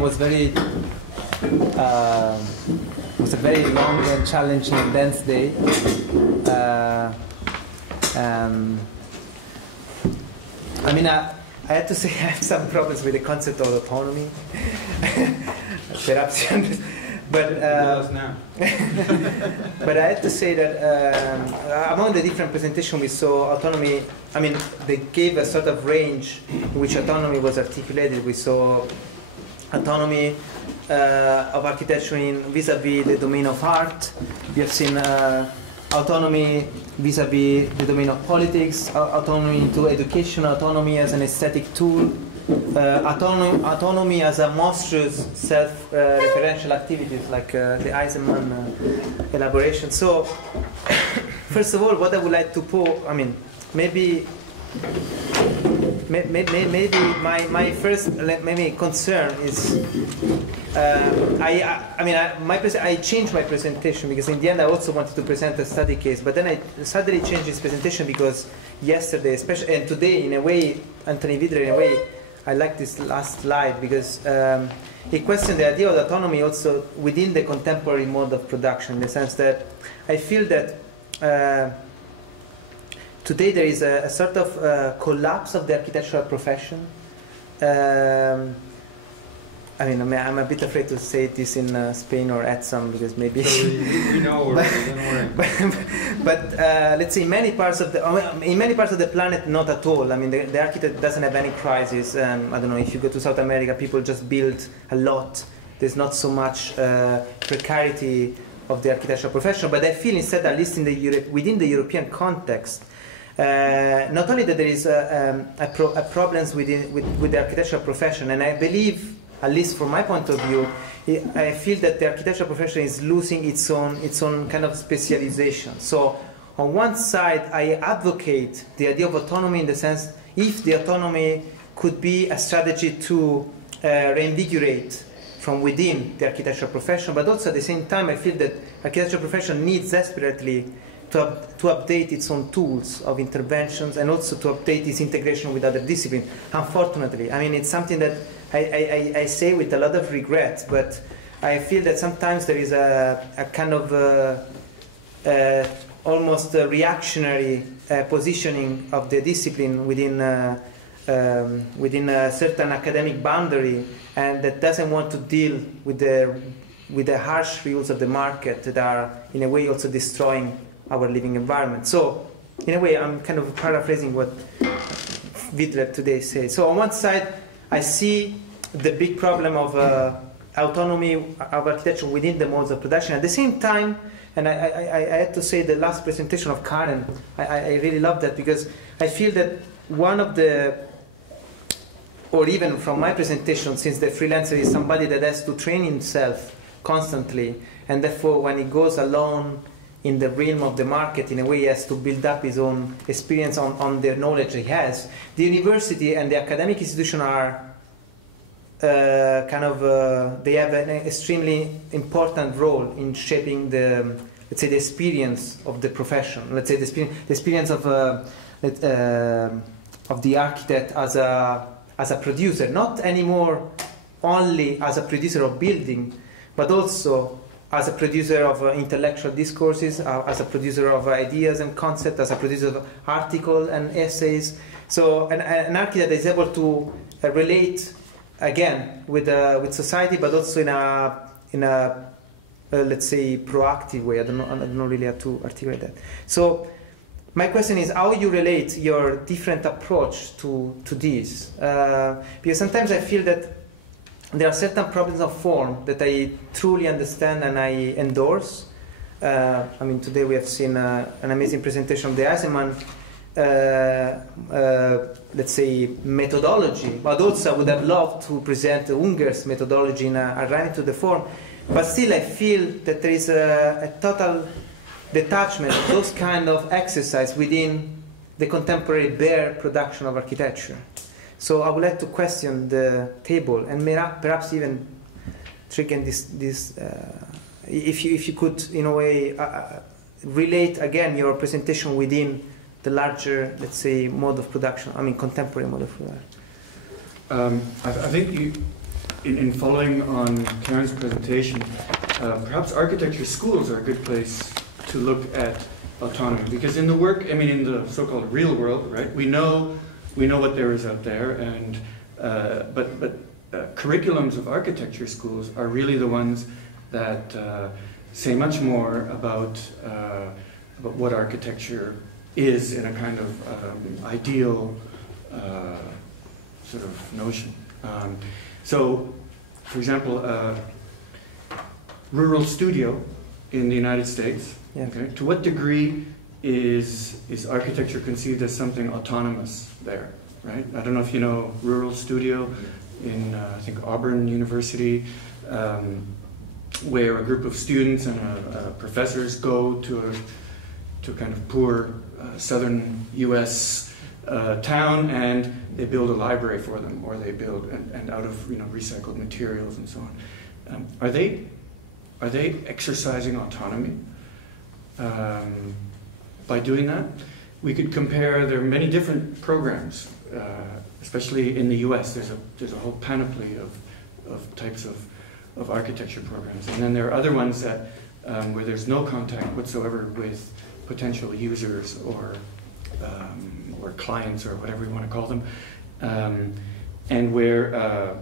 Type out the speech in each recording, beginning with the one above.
was very was a very long and challenging and dense day. I mean, I had to say I have some problems with the concept of autonomy. Perhaps, but but I had to say that among the different presentations we saw, autonomy. I mean, they gave a sort of range in which autonomy was articulated. We saw autonomy of architecture vis-à-vis the domain of art. We have seen autonomy vis-à-vis the domain of politics, autonomy into education, autonomy as an aesthetic tool, autonomy as a monstrous self-referential activities like the ETSAM elaboration. So, first of all, what I would like to maybe my first concern is I changed my presentation because in the end I also wanted to present a study case, but then I suddenly changed this presentation because yesterday, especially and today, in a way, Anthony Vidre, in a way, I like this last slide because he questioned the idea of autonomy also within the contemporary mode of production, in the sense that I feel that today there is a sort of collapse of the architectural profession. I'm a bit afraid to say this in Spain or ETSAM because maybe. So we know, don't worry. But let's say in many parts of the planet, not at all. I mean, the architect doesn't have any crisis. I don't know, if you go to South America, people just build a lot. There's not so much precarity of the architectural profession. But I feel instead, at least within the European context, not only that there is a problems with the architectural profession, and I believe, at least from my point of view, I feel that the architectural profession is losing its own kind of specialization. So on one side, I advocate the idea of autonomy in the sense if the autonomy could be a strategy to reinvigorate from within the architectural profession, but also at the same time I feel that architectural profession needs desperately to update its own tools of interventions and also to update its integration with other disciplines. Unfortunately, I mean, it's something that I say with a lot of regret, but I feel that sometimes there is a kind of almost a reactionary positioning of the discipline within a certain academic boundary, and that doesn't want to deal with the harsh rules of the market that are in a way also destroying our living environment. So, in a way, I'm kind of paraphrasing what Vidre today says. So, on one side, I see the big problem of autonomy of architecture within the modes of production. At the same time, and I had to say the last presentation of Karen, I really love that because I feel that one of the, or even from my presentation, since the freelancer is somebody that has to train himself constantly, and therefore when he goes alone in the realm of the market, in a way he has to build up his own experience on the knowledge he has. The university and the academic institution are they have an extremely important role in shaping the, let's say, the experience of the profession. Let's say the experience of the architect as a producer, not anymore only as a producer of building, but also as a producer of intellectual discourses, as a producer of ideas and concepts, as a producer of articles and essays. So an architect is able to relate again with society, but also in a let's say proactive way. I don't know really how to articulate that. So my question is how you relate your different approach to this, because sometimes I feel that there are certain problems of form that I truly understand and I endorse. I mean, today we have seen an amazing presentation of the Eisenman, let's say, methodology, but also I would have loved to present Unger's methodology in a running to the form. But still, I feel that there is a total detachment of those kind of exercise within the contemporary bare production of architecture. So I would like to question the table and perhaps even trigger this if you could, in a way, relate again your presentation within the larger, let's say, mode of production. I mean, contemporary mode of production. I think in following on Karen's presentation, perhaps architecture schools are a good place to look at autonomy, because in the work, I mean, in the so-called real world, right? We know what there is out there, and but curriculums of architecture schools are really the ones that say much more about what architecture is in a kind of ideal sort of notion. So, for example, rural studio in the United States. Yeah. Okay, to what degree is architecture conceived as something autonomous there? Right. I don't know if you know rural studio in I think Auburn University, where a group of students and professors go to a kind of poor southern U.S. Town, and they build a library for them, or they build and out of recycled materials and so on. Are they exercising autonomy by doing that? We could compare. There are many different programs, especially in the U.S. There's a whole panoply of types of architecture programs, and then there are other ones that where there's no contact whatsoever with potential users or clients or whatever you want to call them, and where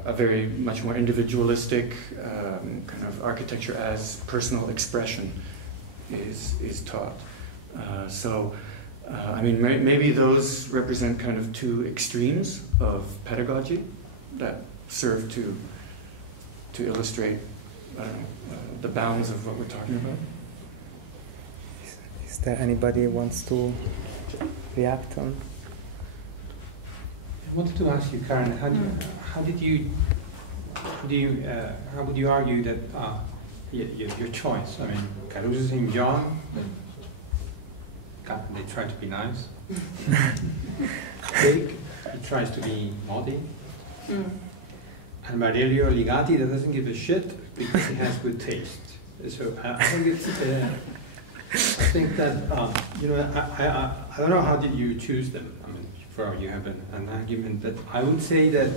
a very much more individualistic kind of architecture as personal expression is taught. I mean, maybe those represent kind of two extremes of pedagogy that serve to illustrate, I don't know, the bounds of what we're talking about. Is there anybody who wants to react on? I wanted to ask you, Karen, how would you argue that your choice? I mean, Caruso St. John, they try to be nice. Critic, he tries to be naughty. And Valerio Ligati, that doesn't give a shit because he has good taste. So I think it's. I think that I don't know how did you choose them. I mean, for you have an argument, but I would say that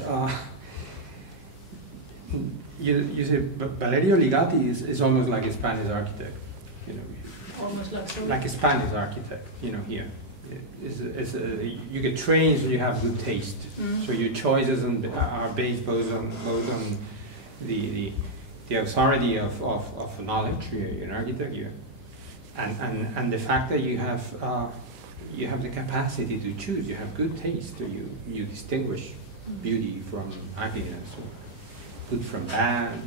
you say Valerio Ligati is almost like a Spanish architect, Almost like a Spanish architect, here. You get trained, so you have good taste. So your choices are based both on the authority of knowledge. You're an architect, and the fact that you have the capacity to choose. You have good taste, so you distinguish beauty from ugliness, or good from bad.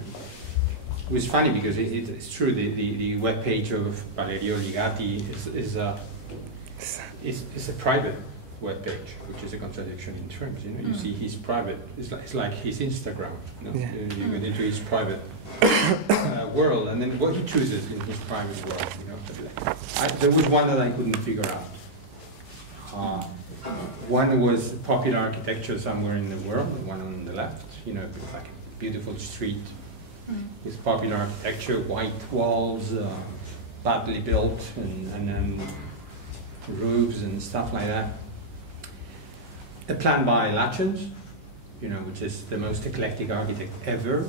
It was funny because it's true. The web page of Valerio Ligati is a private web page, which is a contradiction in terms. You see his private. It's like his Instagram. Yeah. You go into his private world, and then what he chooses in his private world. There was one that I couldn't figure out. One was popular architecture somewhere in the world. One on the left, like a beautiful street. With popular architecture, white walls, badly built, and then roofs and stuff like that. A plan by Lachens, which is the most eclectic architect ever.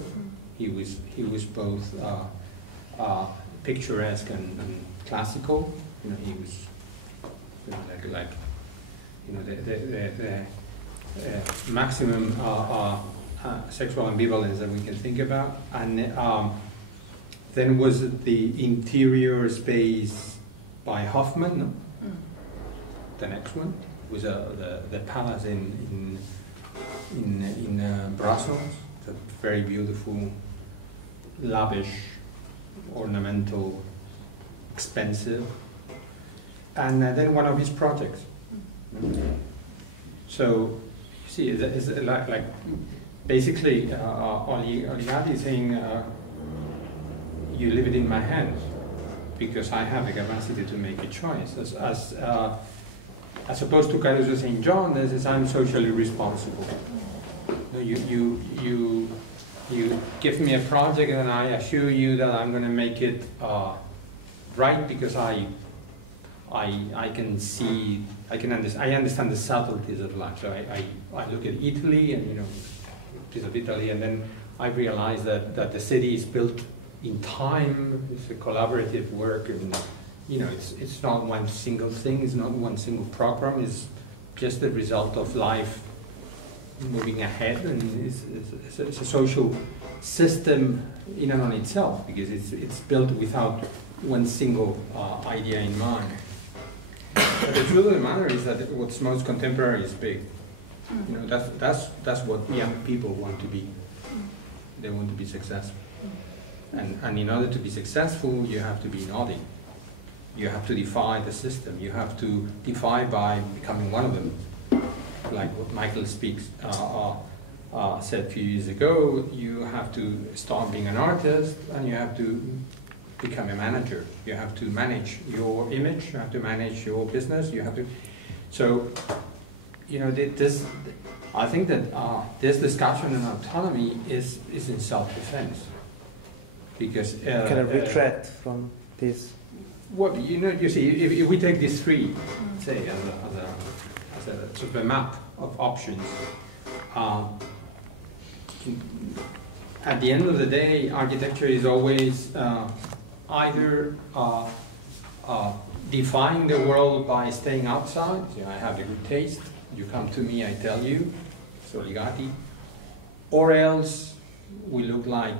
He was both picturesque and classical. He was the maximum sexual ambivalence that we can think about, and then was the interior space by Hoffman. No? The next one was the palace in Brussels. It's a very beautiful, lavish, ornamental, expensive, and then one of his projects. So you see, it's like basically, Oligati is saying, you leave it in my hands, because I have the capacity to make a choice. As opposed to Caruso St. John, this is I'm socially responsible. You give me a project, and I assure you that I'm going to make it right, because I understand the subtleties of life. So I look at Italy, and piece of Italy, and then I realized that the city is built in time. It's a collaborative work, and you know, it's not one single thing. It's not one single program. It's just the result of life moving ahead, and it's a social system in and on itself, because it's built without one single idea in mind. But the truth of the matter is that what's most contemporary is big. You know, that's what young people want to be. They want to be successful, and in order to be successful, you have to be naughty. You have to defy the system. You have to defy by becoming one of them. Like what Michael said a few years ago, you have to start being an artist, and you have to become a manager. You have to manage your image, you have to manage your business, you have to... So, you know, I think that this discussion on autonomy is in self-defense. Because... kind of retreat from this. Well, you know, you see, if we take these three, say, as a sort of a map of options, at the end of the day, architecture is always either defying the world by staying outside. You know, I have a good taste, you come to me, I tell you, so ligati. Or else we look like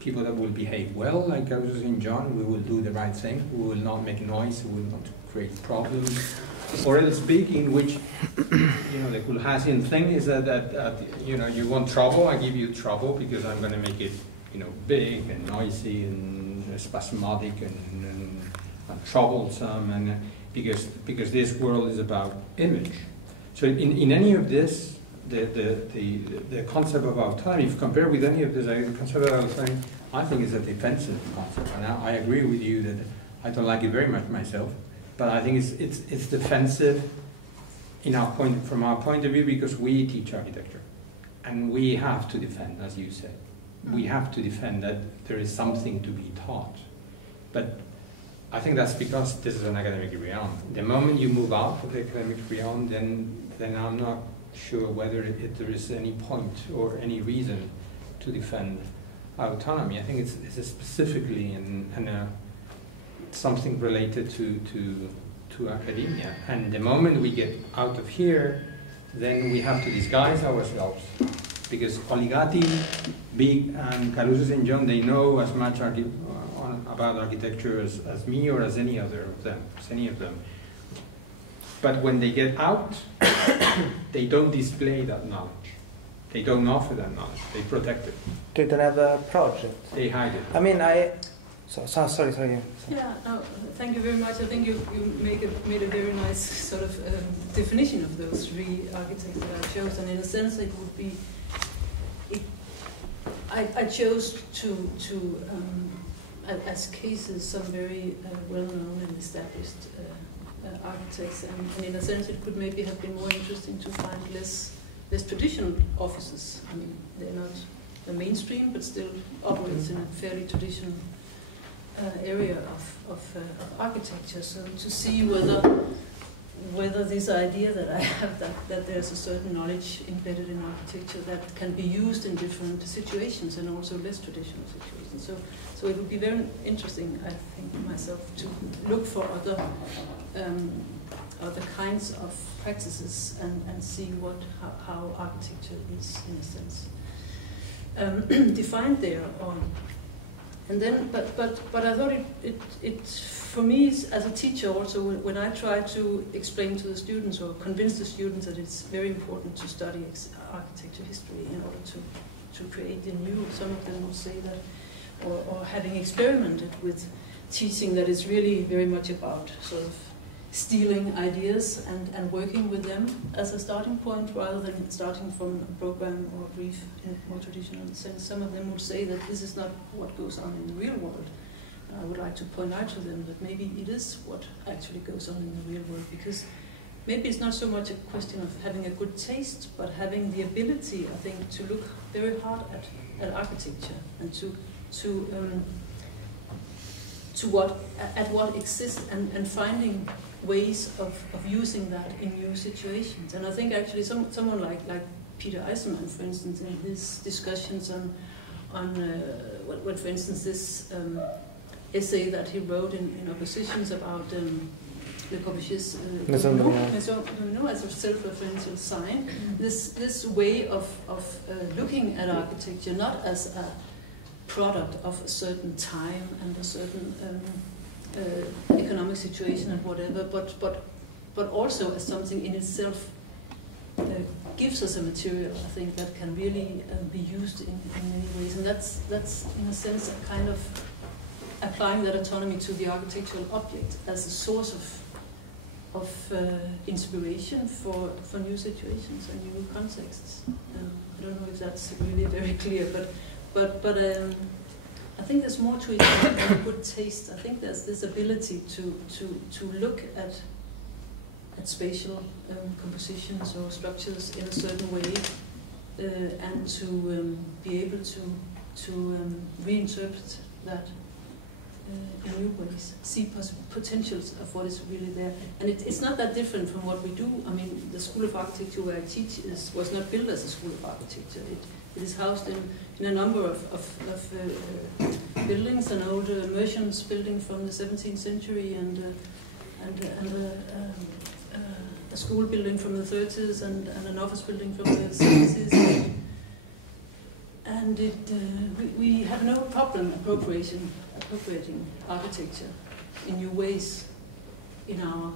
people that will behave well, like Caruso St. John. We will do the right thing, we will not make noise, we will not create problems. Or else big, in which, you know, the Kulhasian thing is that you know, you want trouble, I give you trouble because I'm going to make it, you know, big and noisy and spasmodic and troublesome, and because this world is about image. So in any of this, the concept of autonomy, if you compare with any of this, the concept of autonomy, I think is a defensive concept, and I agree with you that I don't like it very much myself. But I think it's defensive from our point of view, because we teach architecture, and we have to defend, as you said. We have to defend that there is something to be taught. But I think that's because this is an academic realm. The moment you move out of the academic realm, then I'm not sure whether there is any point or any reason to defend autonomy. I think it's specifically something related to academia. And the moment we get out of here, then we have to disguise ourselves. Because Oligati, Big, and Caruso St. John, they know as much about architecture as me or as any other of them, But when they get out, they don't display that knowledge. They don't offer that knowledge. They protect it. They don't have a project. They hide it. I mean, sorry. Yeah, no, thank you very much. I think you made a very nice sort of definition of those three architects that I chose, and in a sense it would be, I chose to as cases some very well-known and established architects, and in a sense it could maybe have been more interesting to find less traditional offices. I mean, they're not the mainstream, but still operates in a fairly traditional area of architecture. So to see whether this idea that I have that there's a certain knowledge embedded in architecture that can be used in different situations and also less traditional situations. So it would be very interesting, I think, myself, to look for other kinds of practices and see how architecture is, in a sense, defined there. And then, but I thought it for me as a teacher also, when I try to explain to the students or convince the students that it's very important to study architecture history in order to create the new, some of them will say that, or having experimented with teaching that is really very much about sort of stealing ideas and working with them as a starting point rather than starting from a program or a brief in a more traditional sense. Some of them would say that this is not what goes on in the real world. I would like to point out to them that maybe it is what actually goes on in the real world, because maybe it's not so much a question of having a good taste, but having the ability, I think, to look very hard at architecture and to what exists and finding ways of using that in new situations. And I think actually someone like Peter Eisenman, for instance, in his discussions on what, for instance, this essay that he wrote in Oppositions about Le Corbusier's Maison as a self-referential sign. This way of looking at architecture not as a product of a certain time and a certain economic situation and whatever, but also as something in itself gives us a material, I think, that can really be used in many ways. And that's in a sense a kind of applying that autonomy to the architectural object as a source of inspiration for new situations and new contexts. I don't know if that's really very clear, but I think there's more to it than good taste. I think there's this ability to look at spatial compositions or structures in a certain way, and to be able to reinterpret that in new ways, see potentials of what is really there. And it's not that different from what we do. I mean, the School of Architecture where I teach was not built as a School of Architecture. It is housed in a number of buildings, an old merchant's building from the 17th century and a school building from the 30s and an office building from the 70s. And we have no problem appropriating architecture in new ways in our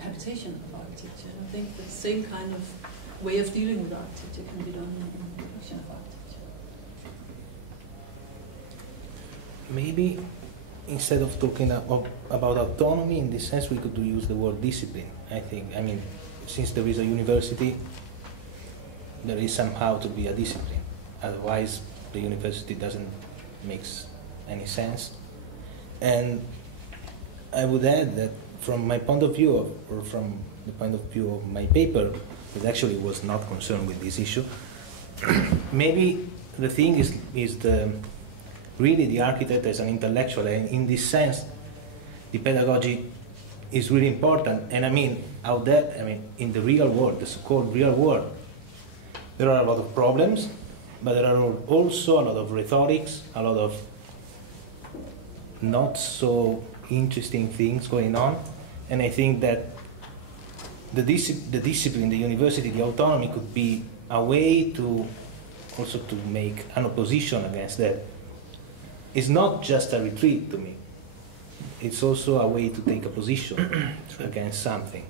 habitation of architecture. I think the same kind of way of dealing with architecture can be done in the production of architecture. Maybe instead of talking about autonomy, in this sense, we could use the word discipline, I think. I mean, since there is a university, there is somehow to be a discipline. Otherwise, the university doesn't make any sense. And I would add that from my point of view, or from the point of view of my paper, that actually was not concerned with this issue, maybe the thing is really the architect as an intellectual, and in this sense, the pedagogy is really important. And I mean, out there, I mean, in the real world, the so-called real world, there are a lot of problems, but there are also a lot of rhetorics, a lot of not so interesting things going on. And I think that the discipline, the university, the autonomy could be a way to also to make an opposition against that. It's not just a retreat to me. It's also a way to take a position against something.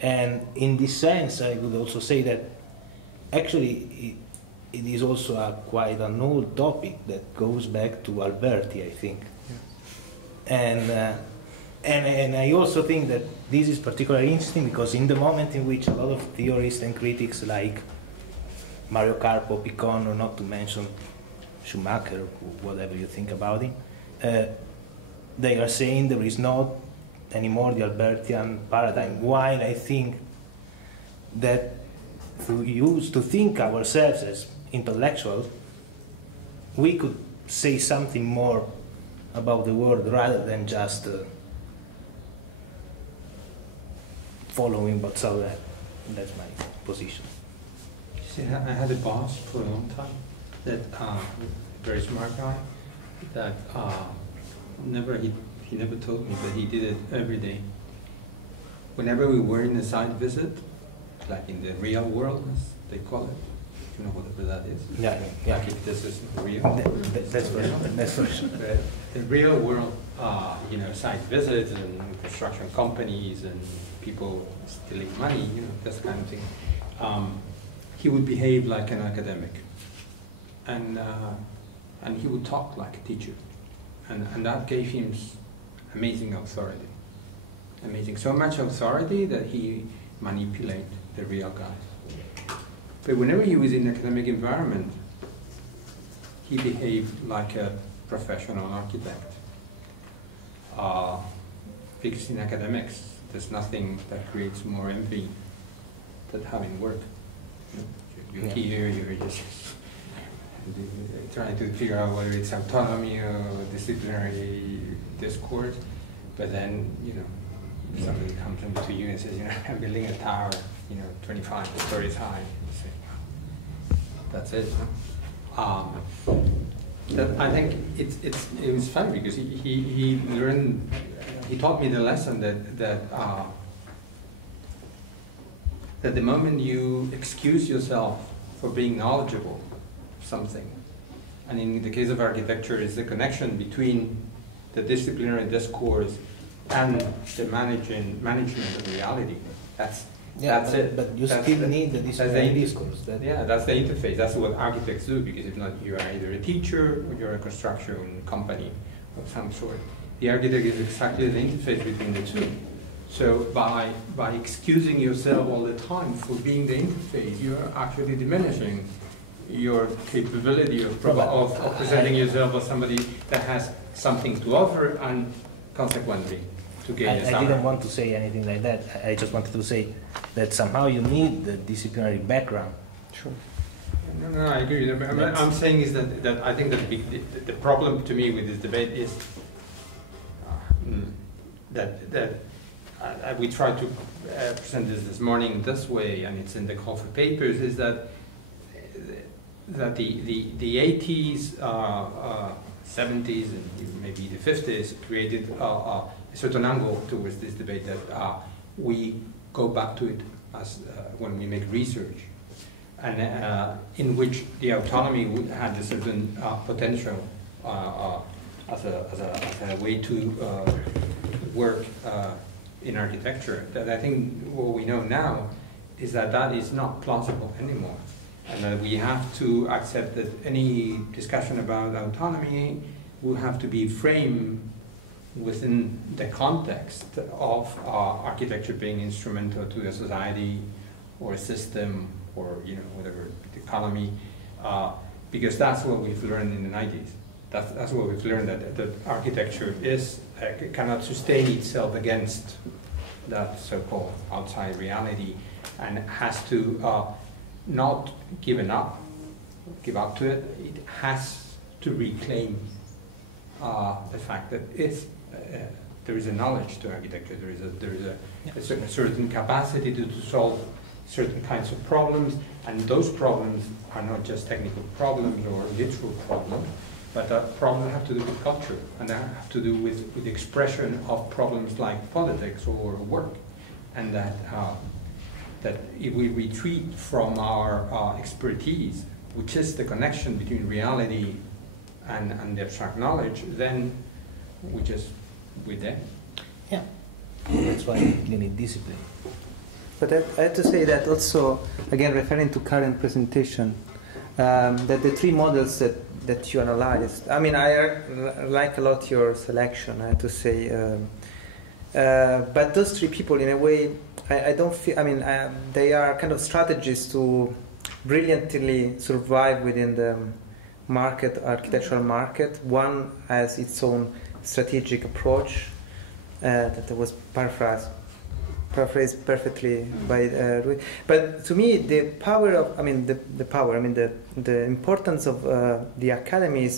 And in this sense, I would also say that actually it is also quite an old topic that goes back to Alberti, I think. Yes. And I also think that this is particularly interesting because in the moment in which a lot of theorists and critics like Mario Carpo, Picon, or not to mention Schumacher, or whatever you think about him, they are saying there is not anymore the Albertian paradigm. While I think that to think ourselves as intellectuals, we could say something more about the world rather than just following what's out there. That's my position. See, I had a boss for a long time that very smart guy that he never told me, but he did it every day. Whenever we were in a site visit, like in the real world, as they call it, you know whatever that is. Yeah. Like if this is real. That's for sure. That's for sure. The real world, site visits and construction companies and people stealing money, this kind of thing. He would behave like an academic, and he would talk like a teacher, and that gave him amazing authority. Amazing, so much authority that he manipulated the real guy. But whenever he was in an academic environment, he behaved like a professional architect. Because in academics, there's nothing that creates more envy than having work. You're here, you're just trying to figure out whether it's autonomy or disciplinary discourse, but then, somebody comes in between you and says, I'm building a tower 25 to 30 times. You say, that's it. I think it was funny because he taught me the lesson that the moment you excuse yourself for being knowledgeable of something, and in the case of architecture, it's the connection between the disciplinary discourse and the management of reality. That's it. But you That's still need the disciplinary discourse. That's the interface. That's what architects do, because if not, you are either a teacher or you're a construction company of some sort. The architect is exactly the interface between the two. So by excusing yourself all the time for being the interface, you're actually diminishing your capability of presenting yourself as somebody that has something to offer and consequently to gain a salary. I didn't want to say anything like that. I just wanted to say that somehow you need the disciplinary background. Sure. No, I agree. What I'm saying is that I think that the problem to me with this debate is that we tried to present this morning this way, and it's in the call for papers, is that the 80s, 70s, and maybe the 50s created a certain angle towards this debate that we go back to it as when we make research, and in which the autonomy had a certain potential as a way to work in architecture. That I think what we know now is that is not plausible anymore, and that we have to accept that any discussion about autonomy will have to be framed within the context of architecture being instrumental to a society or a system or whatever, the economy, because that's what we've learned in the 90s. That's what we've learned, that architecture cannot sustain itself against that so-called outside reality, and has to not give up to it. It has to reclaim the fact that there is a knowledge to architecture. There is a certain capacity to solve certain kinds of problems, and those problems are not just technical problems or literal problems, but problems have to do with culture, and they have to do with the expression of problems like politics or work, and that if we retreat from our expertise, which is the connection between reality and the abstract knowledge, then we're there. Yeah, that's why you need discipline. But I have to say that also, again, referring to current presentation, that the three models that you analyzed, I mean, I like a lot your selection, I have to say. But those three people, in a way, I don't feel, I mean, they are kind of strategies to brilliantly survive within the market, architectural market. One has its own strategic approach that was paraphrased perfectly by Rui. But to me, the power of, I mean, the importance of the academy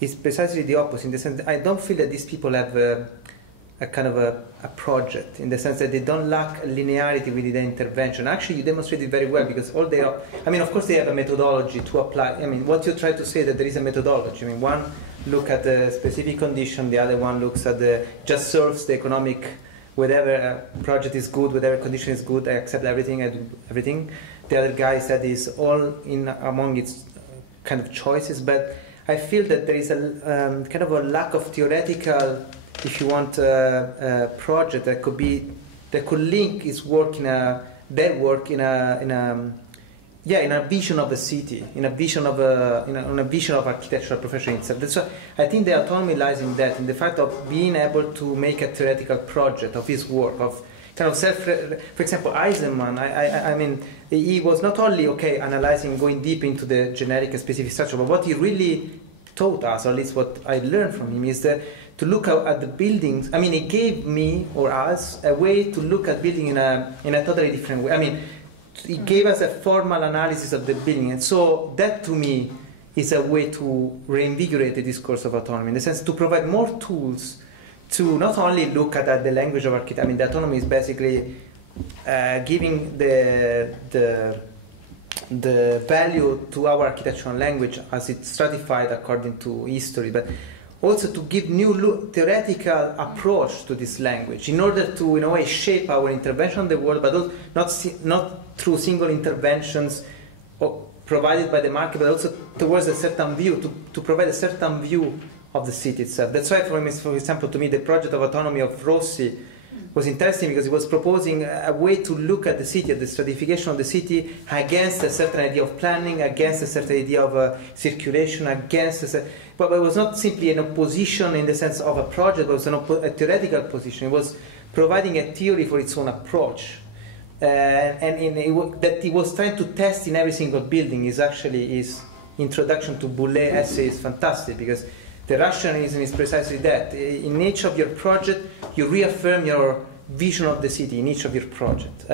is precisely the opposite. In the sense that I don't feel that these people have a kind of a project, in the sense that they don't lack linearity within the intervention. Actually, you demonstrated very well, because all they are, I mean, of course they have a methodology to apply. I mean, what you try to say, that there is a methodology. I mean, one look at the specific condition, the other one looks at just serves the economic, whatever project is good, whatever condition is good, I accept everything, I do everything. The other guy said is all in among its kind of choices, but I feel that there is a kind of a lack of theoretical, if you want, project that could link its work their work in a vision of the city, in a vision of architectural profession itself. That's why I think the autonomy lies in that, in the fact of being able to make a theoretical project of his work, of kind of for example, Eisenman. I mean, he was not only analyzing, going deep into the generic and specific structure, but what he really taught us, or at least what I learned from him, is to look at the buildings. I mean, it gave me or us a way to look at building in a totally different way. I mean, it gave us a formal analysis of the building, and so that to me is a way to reinvigorate the discourse of autonomy, in the sense to provide more tools to not only look at the language of architecture. I mean, the autonomy is basically giving the value to our architectural language as it's stratified according to history, but also to give new theoretical approach to this language in order to, in a way, shape our intervention on the world, but also not through single interventions provided by the market, but also towards a certain view, to provide a certain view of the city itself. That's why, for example, to me, the project of autonomy of Rossi was interesting, because it was proposing a way to look at the city, at the stratification of the city, against a certain idea of planning, against a certain idea of circulation, but it was not simply an opposition in the sense of a project, but it was a theoretical position. It was providing a theory for its own approach. That he was trying to test in every single building is actually his introduction to Boulez essay is fantastic, because the rationalism is precisely that. In each of your project, you reaffirm your vision of the city in each of your project.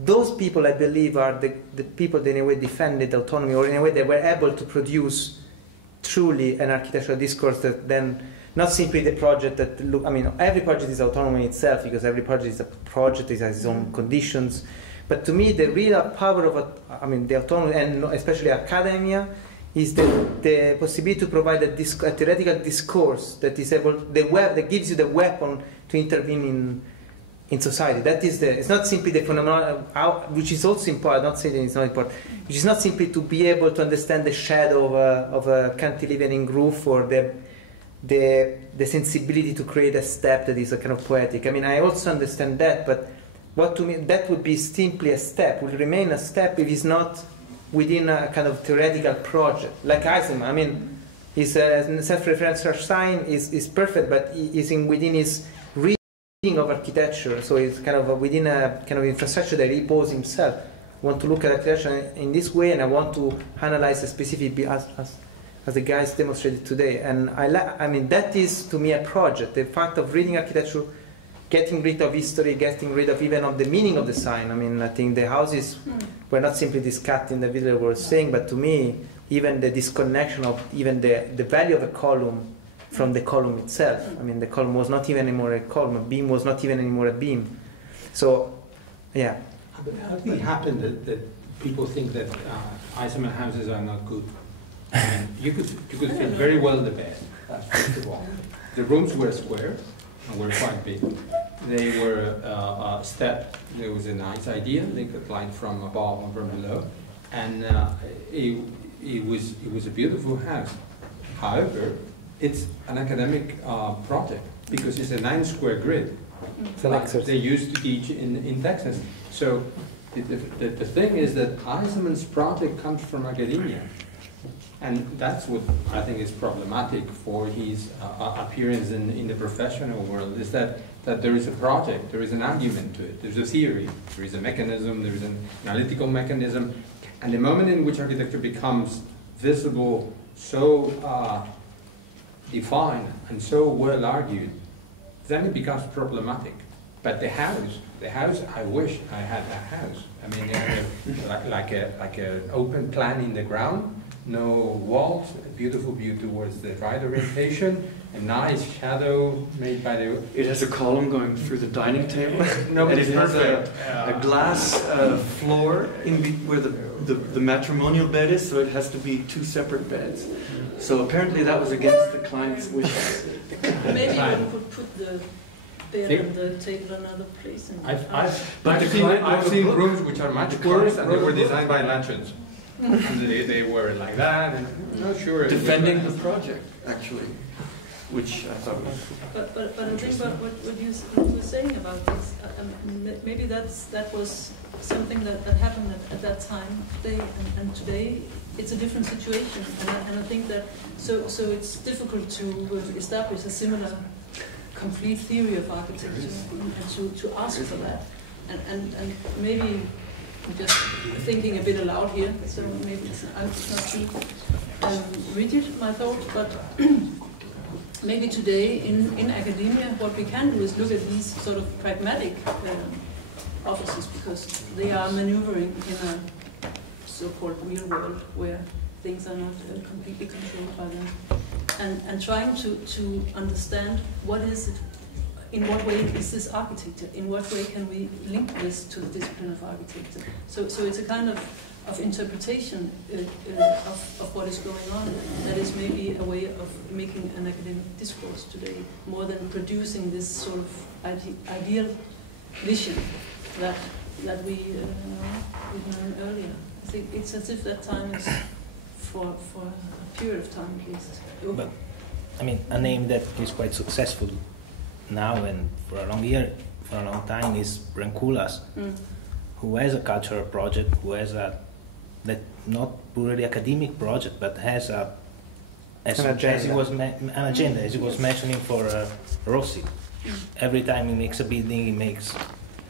Those people, I believe, are the people that in a way defended autonomy, or in a way they were able to produce truly an architectural discourse that then, not simply the project that look, I mean, every project is autonomy itself, because every project is a project, it has its own conditions. But to me, the real power of, the autonomy, and especially academia, is the possibility to provide a theoretical discourse that is able, that gives you the weapon to intervene in society. That is it's not simply the phenomenon, which is also important, not saying it's not important, which is not simply to be able to understand the shadow of a cantilevering roof, or the sensibility to create a step that is a kind of poetic. I mean, I also understand that, but what to me, that would be simply a step, would remain a step if it's not within a kind of theoretical project. Like ETSAM, I mean, his self-referential sign is perfect, but within his reading of architecture, so it's kind of within a kind of infrastructure that he posed himself. I want to look at architecture in this way, and I want to analyze a specific, as the guys demonstrated today. And I mean, that is to me a project. The fact of reading architecture, getting rid of history, getting rid of even of the meaning of the sign. I mean, I think the houses were not simply this cut in the video was saying, but to me, even the disconnection of even the value of a column from the column itself. I mean, the column was not even anymore a column, a beam was not even anymore a beam. So, yeah. But how did it happen that people think that ETSAM houses are not good? I mean, you could fit very well in the bed, that's first of all. The rooms were square and were quite big. They were stepped. There was a nice idea. They could light from above and from below, and it was a beautiful house. However, it's an academic project because it's a 9-square grid. Like they used to teach in Texas. So the thing is that ETSAM's project comes from academia. And that's what I think is problematic for his appearance in the professional world, is that there is a project, there is an argument to it, there's a theory, there is a mechanism, there is an analytical mechanism, and the moment in which architecture becomes visible, so defined and so well argued, then it becomes problematic. But the house, I wish I had that house. I mean, they had like an open plan in the ground, no walls, a beautiful view towards the right orientation, a nice shadow made by the... It has a column going through the dining table, no, and it has a glass floor where the matrimonial bed is, so it has to be 2 separate beds. So apparently that was against the client's wishes. Maybe you could put the bed and the table another place. I've seen rooms which are much worse, and they were designed by Lanchons. And they were like that, and I'm not sure. Defending the project, actually, which I thought was... But I think about what you were saying about this, maybe that was something that happened at that time, today, and today it's a different situation. And I think that, so it's difficult to establish a similar complete theory of architecture and to ask for that. And maybe I'm just thinking a bit aloud here, so maybe it's not too rigid, my thought, but maybe today in academia what we can do is look at these sort of pragmatic offices, because they are maneuvering in a so-called real world where things are not completely controlled by them, and trying to understand what is it in what way is this architecture? In what way can we link this to the discipline of architecture? So it's a kind of interpretation of what is going on that is maybe a way of making an academic discourse today, more than producing this sort of ideal vision that we learned earlier. I think it's as if that time is for a period of time at least. But I mean, a name that is quite successful now and for a long time is Branculas, who has a cultural project, who has not purely academic project, but has an agenda, as he was mentioning for Rossi. Every time he makes a building, he makes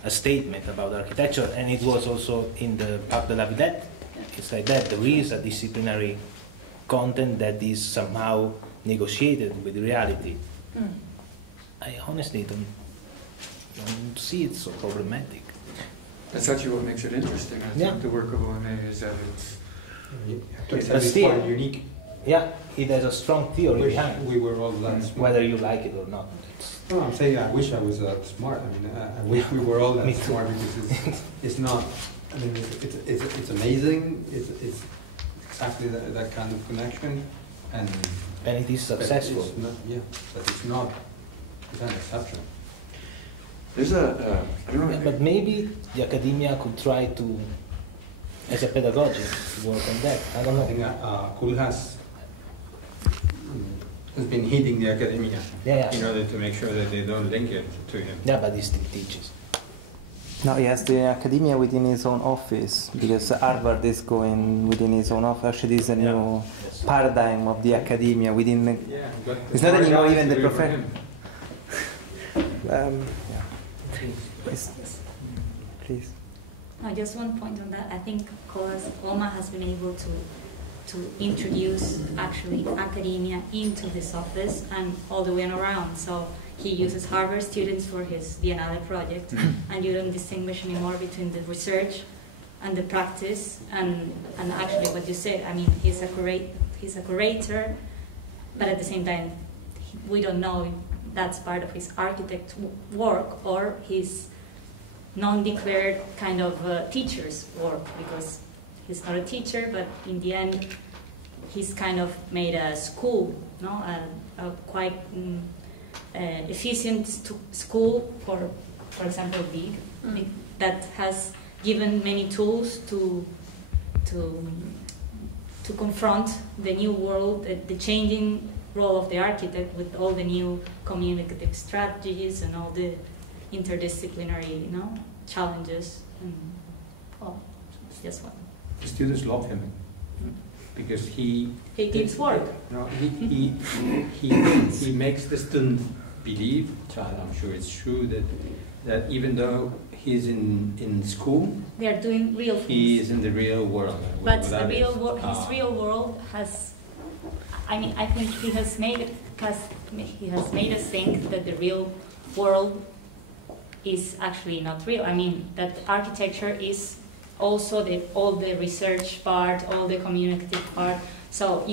a statement about architecture, and it was also in the Parc de la Villette. It's like that. There is a disciplinary content that is somehow negotiated with reality. I honestly don't see it so problematic. That's actually what makes it interesting. I think the work of OMA is that It's quite unique. Yeah, it has a strong theory behind it. We were all that smart. Whether you like it or not. No, I'm saying I wish I was that smart. I mean, I wish we were all that smart because it's not. I mean, it's amazing. It's exactly that kind of connection, and it is successful. But it's not. It's an exception. There's I don't know. But maybe the academia could try to, as a pedagogy, work on that. I don't know. I think Kul has been hitting the academia in order to make sure that they don't link it to him. Yeah, but he still teaches. No, he has the academia within his own office, because Harvard is going within his own office. Actually, this is a new paradigm of the academia within the... But it's not anymore even the profession. Please. No, just one point on that. I think because OMA has been able to introduce actually academia into his office and all the way around. So he uses Harvard students for his Biennale project, and you don't distinguish anymore between the research and the practice. And actually, what you said, I mean, he's a curator, but at the same time, we don't know if that's part of his architect work or his non-declared kind of teacher's work, because he's not a teacher, but in the end, he's kind of made a school, no, a quite efficient school for example, Big, that has given many tools to confront the new world, the changing role of the architect with all the new communicative strategies and all the interdisciplinary, challenges. And, it's just one. The students love him because he gives work. He makes the student believe, which I'm sure it's true, that even though he's in school, they are doing real things. He is in the real world. But the real world, his real world has. I mean, I think he has made us think that the real world is actually not real. I mean, that architecture is also all the research part, all the communicative part. So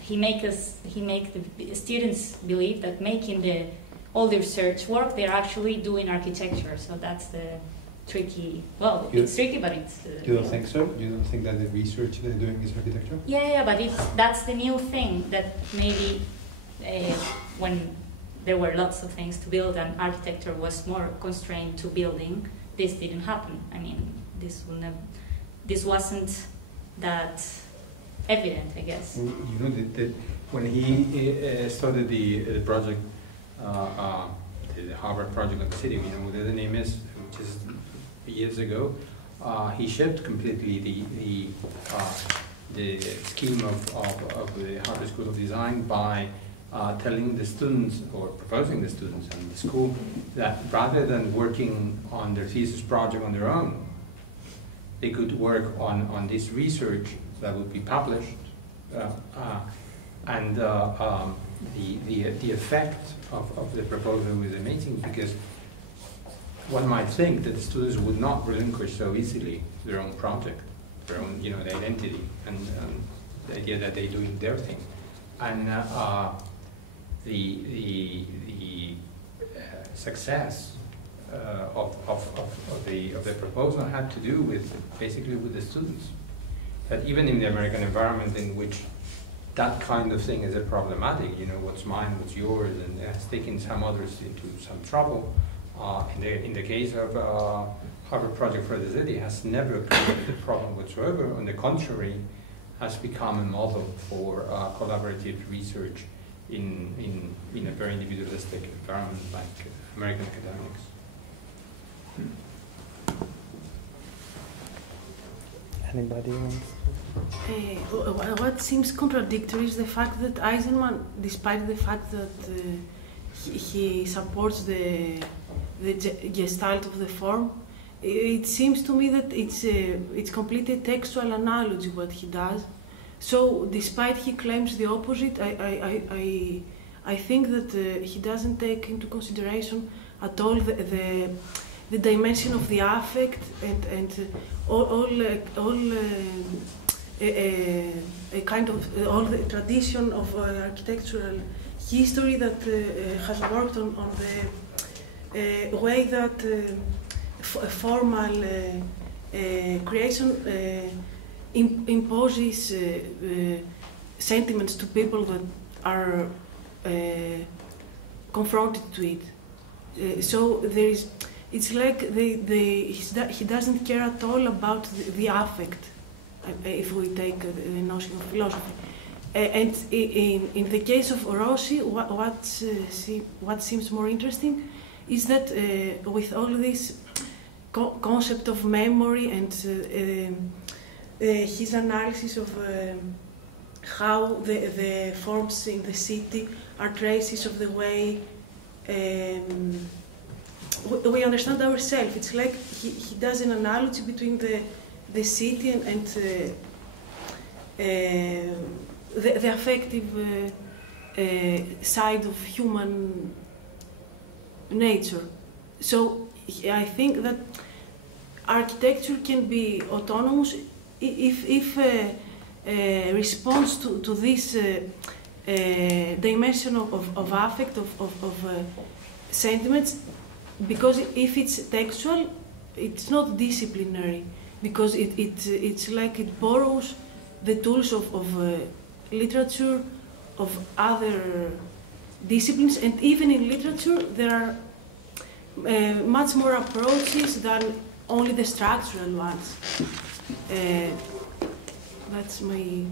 he make the students believe that making all the research work, they're actually doing architecture. So that's the tricky. Well, it's tricky, but it's. You don't think so? You don't think that the research they're doing is architecture? Yeah, but that's the new thing that maybe when there were lots of things to build and architecture was more constrained to building, this didn't happen. I mean, this wasn't that evident, I guess. You know that when he started the project, the Harvard project of the city, whatever the name is, which is years ago, he shipped completely the scheme of the Harvard School of Design by telling the students, or proposing the students and the school, that rather than working on their thesis project on their own, they could work on this research that would be published, and the effect of the proposal was amazing, because one might think that the students would not relinquish so easily their own project, their own, the identity, and the idea that they're doing their thing, and the success of the proposal had to do with basically with the students. That even in the American environment, in which that kind of thing is a problematic, you know, what's mine, what's yours, and it has taken some others into some trouble. In the case of Harvard Project for the City, has never created a problem whatsoever. On the contrary, has become a model for collaborative research in a very individualistic environment like American academics. Anybody wants? What seems contradictory is the fact that Eisenman, despite the fact that he supports the gestalt of the form, it seems to me that it's completely textual analogy what he does. So, despite he claims the opposite, I think that he doesn't take into consideration at all the dimension of the affect and all the tradition of architectural history that has worked on the way that formal creation imposes sentiments to people that are confronted to it. So there is. It's like he doesn't care at all about the affect, if we take the notion of philosophy. And in the case of Rossi, what seems more interesting is that with all this concept of memory and his analysis of how the forms in the city are traces of the way we understand ourselves. It's like he does an analogy between the city and the affective side of human nature. So I think that architecture can be autonomous if responds to this dimension of affect, of sentiments. Because if it's textual, it's not disciplinary, because it's like it borrows the tools of literature, of other disciplines, and even in literature there are much more approaches than only the structural ones. That's my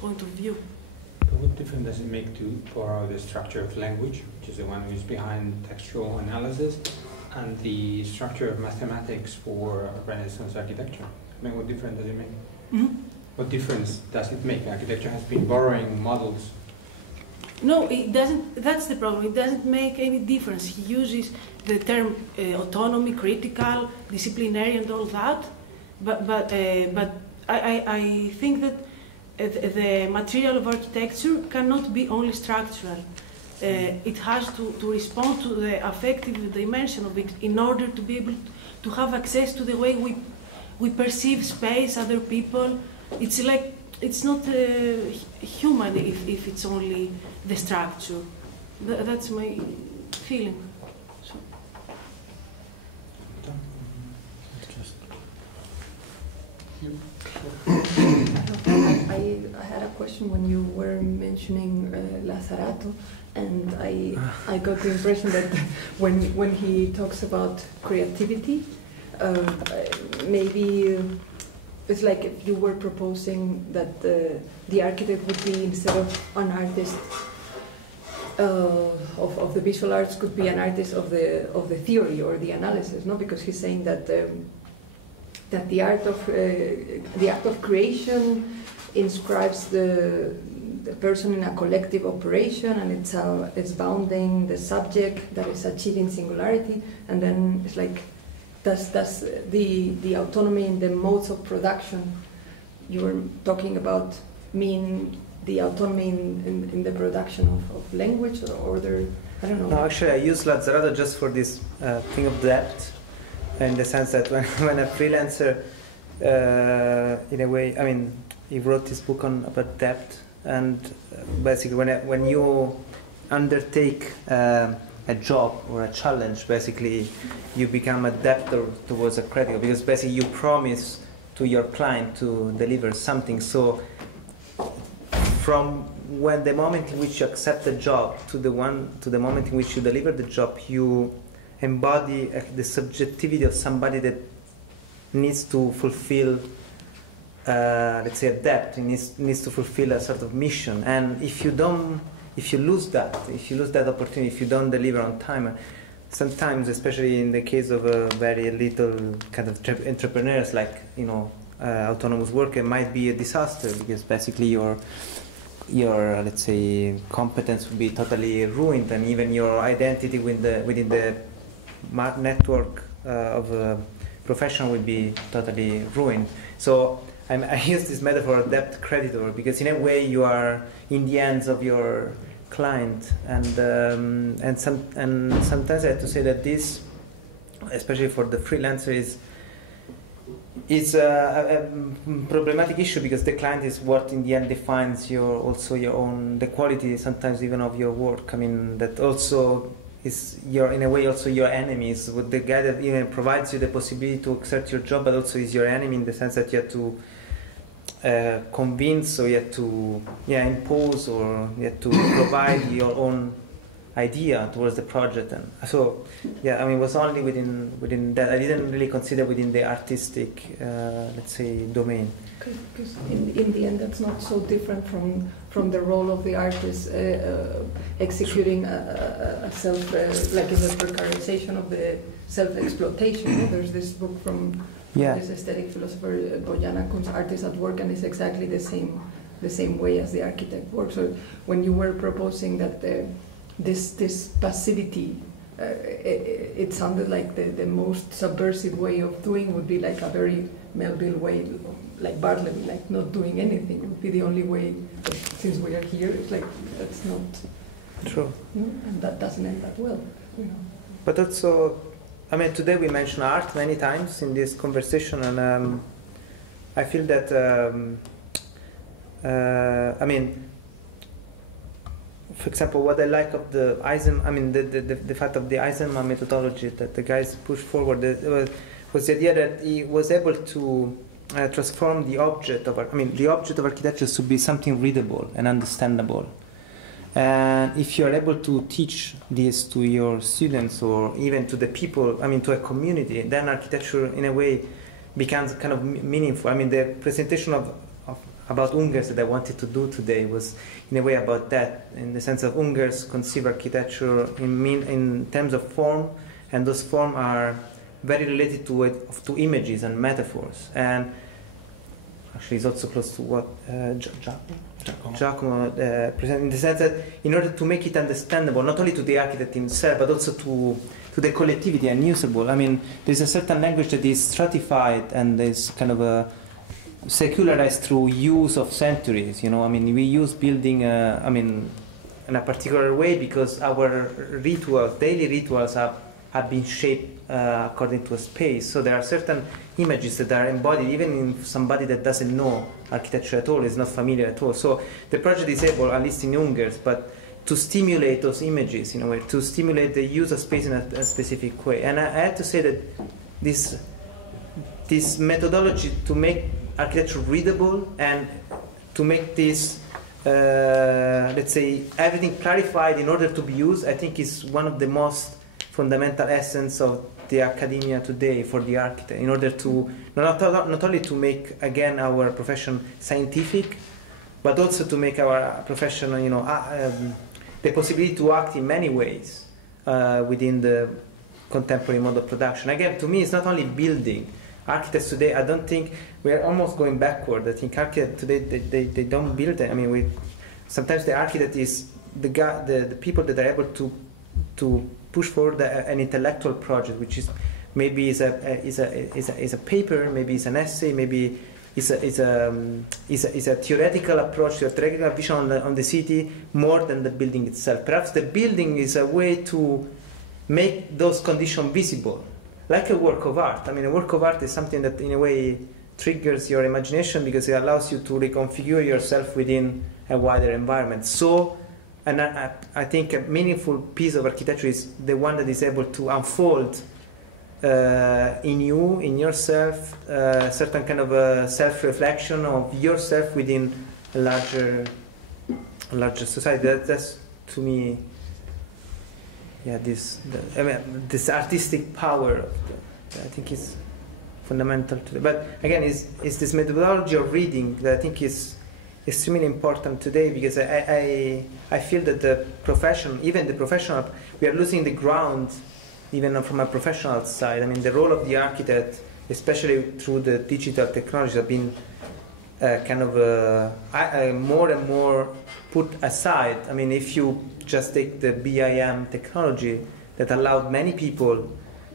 point of view. What difference does it make to borrow the structure of language, which is the one which is behind textual analysis, and the structure of mathematics for Renaissance architecture? I mean, what difference does it make? Mm-hmm. What difference does it make? Architecture has been borrowing models. No, it doesn't. That's the problem. It doesn't make any difference. He uses the term autonomy, critical, disciplinary, and all that. But I think that the material of architecture cannot be only structural. It has to respond to the affective dimension of it in order to be able to have access to the way we perceive space, other people. It's like, it's not human if it's only the structure. That's my feeling. So. I had a question when you were mentioning Lazzarato, and I got the impression that when he talks about creativity, maybe it's like if you were proposing that the architect would be, instead of an artist of the visual arts, could be an artist of the theory or the analysis, no? Because he's saying that that the art of creation inscribes the person in a collective operation, and it's bounding the subject that is achieving singularity, and then it's like, does the autonomy in the modes of production you were talking about mean the autonomy in the production of language or other, I don't know. No, actually I use Lazzarato just for this thing of depth, in the sense that when a freelancer, in a way, I mean, he wrote this book about depth, and basically when you undertake a a job or a challenge, basically you become a debtor towards a creditor, because basically you promise to your client to deliver something. So from when the moment in which you accept the job to the moment in which you deliver the job, you embody the subjectivity of somebody that needs to fulfill, let's say, a debt. It needs to fulfill a sort of mission. And if you lose that opportunity, if you don't deliver on time, sometimes, especially in the case of very little kind of entrepreneurs, like autonomous work, it might be a disaster, because basically your let's say competence would be totally ruined, and even your identity within the network of profession will be totally ruined. So I use this metaphor of debt creditor, because in a way you are in the hands of your client, and sometimes I have to say that this, especially for the freelancer, is a problematic issue, because the client is what in the end defines the quality sometimes even of your work. I mean, that also is in a way also your enemy. Is the guy that even provides you the possibility to exert your job, but also is your enemy in the sense that you have to convince, or you have to impose, or you have to provide your own idea towards the project. And so I mean, it was only within that. I didn't really consider within the artistic let's say domain, because in the end that's not so different from the role of the artist executing a self like in the precarization of the self-exploitation. There's this book from this aesthetic philosopher Bojana Kun's Artist at Work, and it's exactly the same way as the architect works. So when you were proposing that this passivity, it sounded like the most subversive way of doing would be like a very Melville way, like Bartleby, like not doing anything. It would be the only way. But since we are here, it's like that's not true, and that doesn't end that well. But also, I mean, today we mentioned art many times in this conversation, and I feel that I mean, for example, what I like of the ETSAM, I mean, the fact of the ETSAM methodology that the guys pushed forward was the idea that he was able to transform the object of architecture to be something readable and understandable. And if you are able to teach this to your students, or even to the people, I mean, to a community, then architecture in a way becomes kind of meaningful. I mean, the presentation about Ungers that I wanted to do today was in a way about that, in the sense of Ungers conceive architecture in terms of form, and those forms are very related to images and metaphors. And actually it's also close to what Giacomo presented, in the sense that in order to make it understandable, not only to the architect himself, but also to the collectivity and usable. I mean, there's a certain language that is stratified and is kind of secularized through use of centuries. I mean, we use building, I mean, in a particular way because our rituals, daily rituals, have been shaped according to a space. So there are certain images that are embodied even in somebody that doesn't know architecture at all, is not familiar at all. So the project is able, at least in Ungers, but to stimulate those images in a way, to stimulate the use of space in a specific way. And I have to say that this methodology to make architecture readable and to make this, let's say, everything clarified in order to be used, I think is one of the most fundamental essence of the academia today for the architect, in order to not only to make again our profession scientific, but also to make our profession, the possibility to act in many ways within the contemporary mode of production. Again, to me, it's not only building. Architects today, I don't think we're almost going backward. I think architects today they don't build it. I mean, sometimes the architect is the people that are able to push forward an intellectual project, which is maybe is a paper, maybe it's an essay, maybe is a theoretical approach, a theoretical vision on the city more than the building itself. Perhaps the building is a way to make those conditions visible, like a work of art. I mean, a work of art is something that in a way triggers your imagination because it allows you to reconfigure yourself within a wider environment. So and I think a meaningful piece of architecture is the one that is able to unfold in you, in yourself, certain kind of self-reflection of yourself within a larger society. That's to me, yeah, this artistic power, I think is fundamental to it. But again, is this methodology of reading that I think is extremely important today, because I feel that the profession, even the professional, we are losing the ground, even from a professional side. I mean, the role of the architect, especially through the digital technologies, have been kind of more and more put aside. I mean, if you just take the BIM technology that allowed many people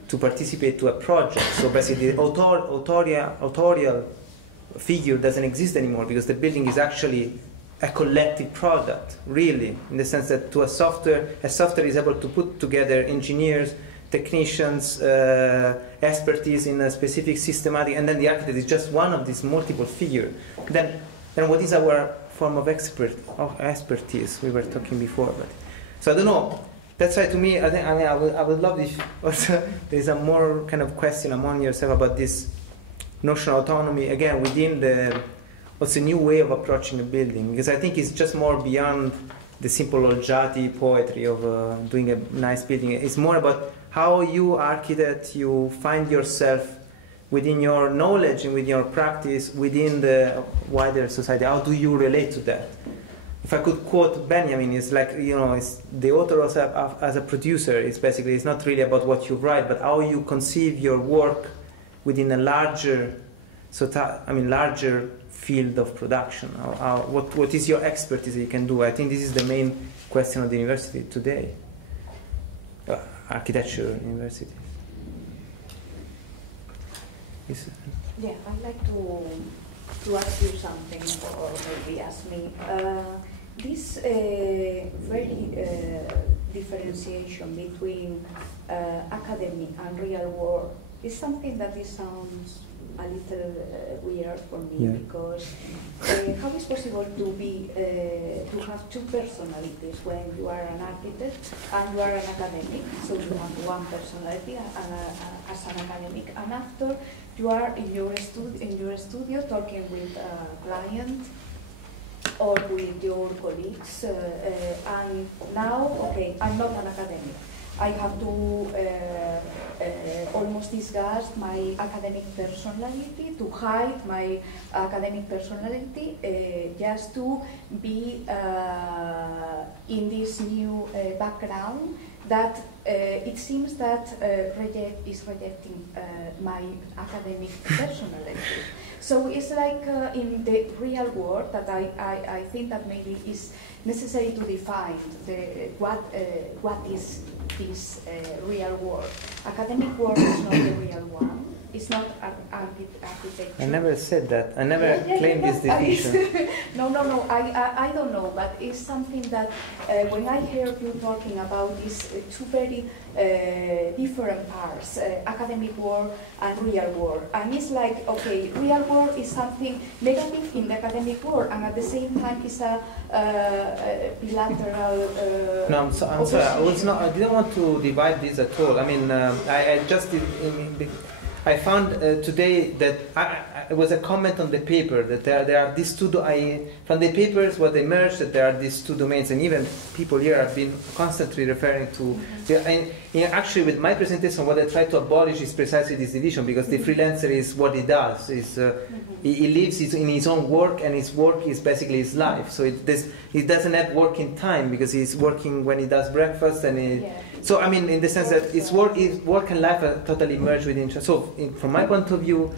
to participate to a project, so basically the authorial figure doesn't exist anymore, because the building is actually a collective product, really, in the sense that a software is able to put together engineers, technicians, expertise in a specific systematic, and then the architect is just one of these multiple figures. Then what is our form of expertise? We were talking before, but so I don't know. That's why, to me, I would love if also there's a more kind of question among yourself about this notion of autonomy, again, within what's a new way of approaching a building, because I think it's just more beyond the simple Olgiati poetry of doing a nice building. It's more about how you, architect, you find yourself within your knowledge and within your practice, within the wider society. How do you relate to that? If I could quote Benjamin, it's like, it's the author as a producer. It's basically, it's not really about what you write, but how you conceive your work within a larger, larger field of production. What is your expertise that you can do? I think this is the main question of the university today, architecture university. Yeah, I'd like to ask you something, or maybe ask me. This very differentiation between academic and real world is something that sounds a little weird for me, because how is possible to have two personalities when you are an architect and you are an academic? So you have one personality as an academic, and after you are in your studio talking with a client or with your colleagues, and now, okay, I'm not an academic. I have to almost disguise my academic personality, to hide my academic personality, just to be in this new background that it seems that is rejecting my academic personality. So it's like in the real world that I think that maybe is necessary to define what is this real world. Academic world is not the real one. It's not architecture. I never said that. I never claimed this distinction. No. I don't know, but it's something that when I hear you talking about these two very different parts, academic world and real world, and it's like, okay, real world is something negative in the academic world, and at the same time it's a bilateral. No, I'm sorry. I didn't want to divide this at all. I mean, I just did. I found today that it was a comment on the paper that there are these two. From the papers, what emerged that there are these two domains, and even people here have been constantly referring to. Actually, with my presentation, what I try to abolish is precisely this division, because the freelancer is what he does. He lives in his own work, and his work is basically his life. So he doesn't have working time, because he's working when he does breakfast, and so I mean, in the sense that his work and life are totally merged within each other. So from my point of view,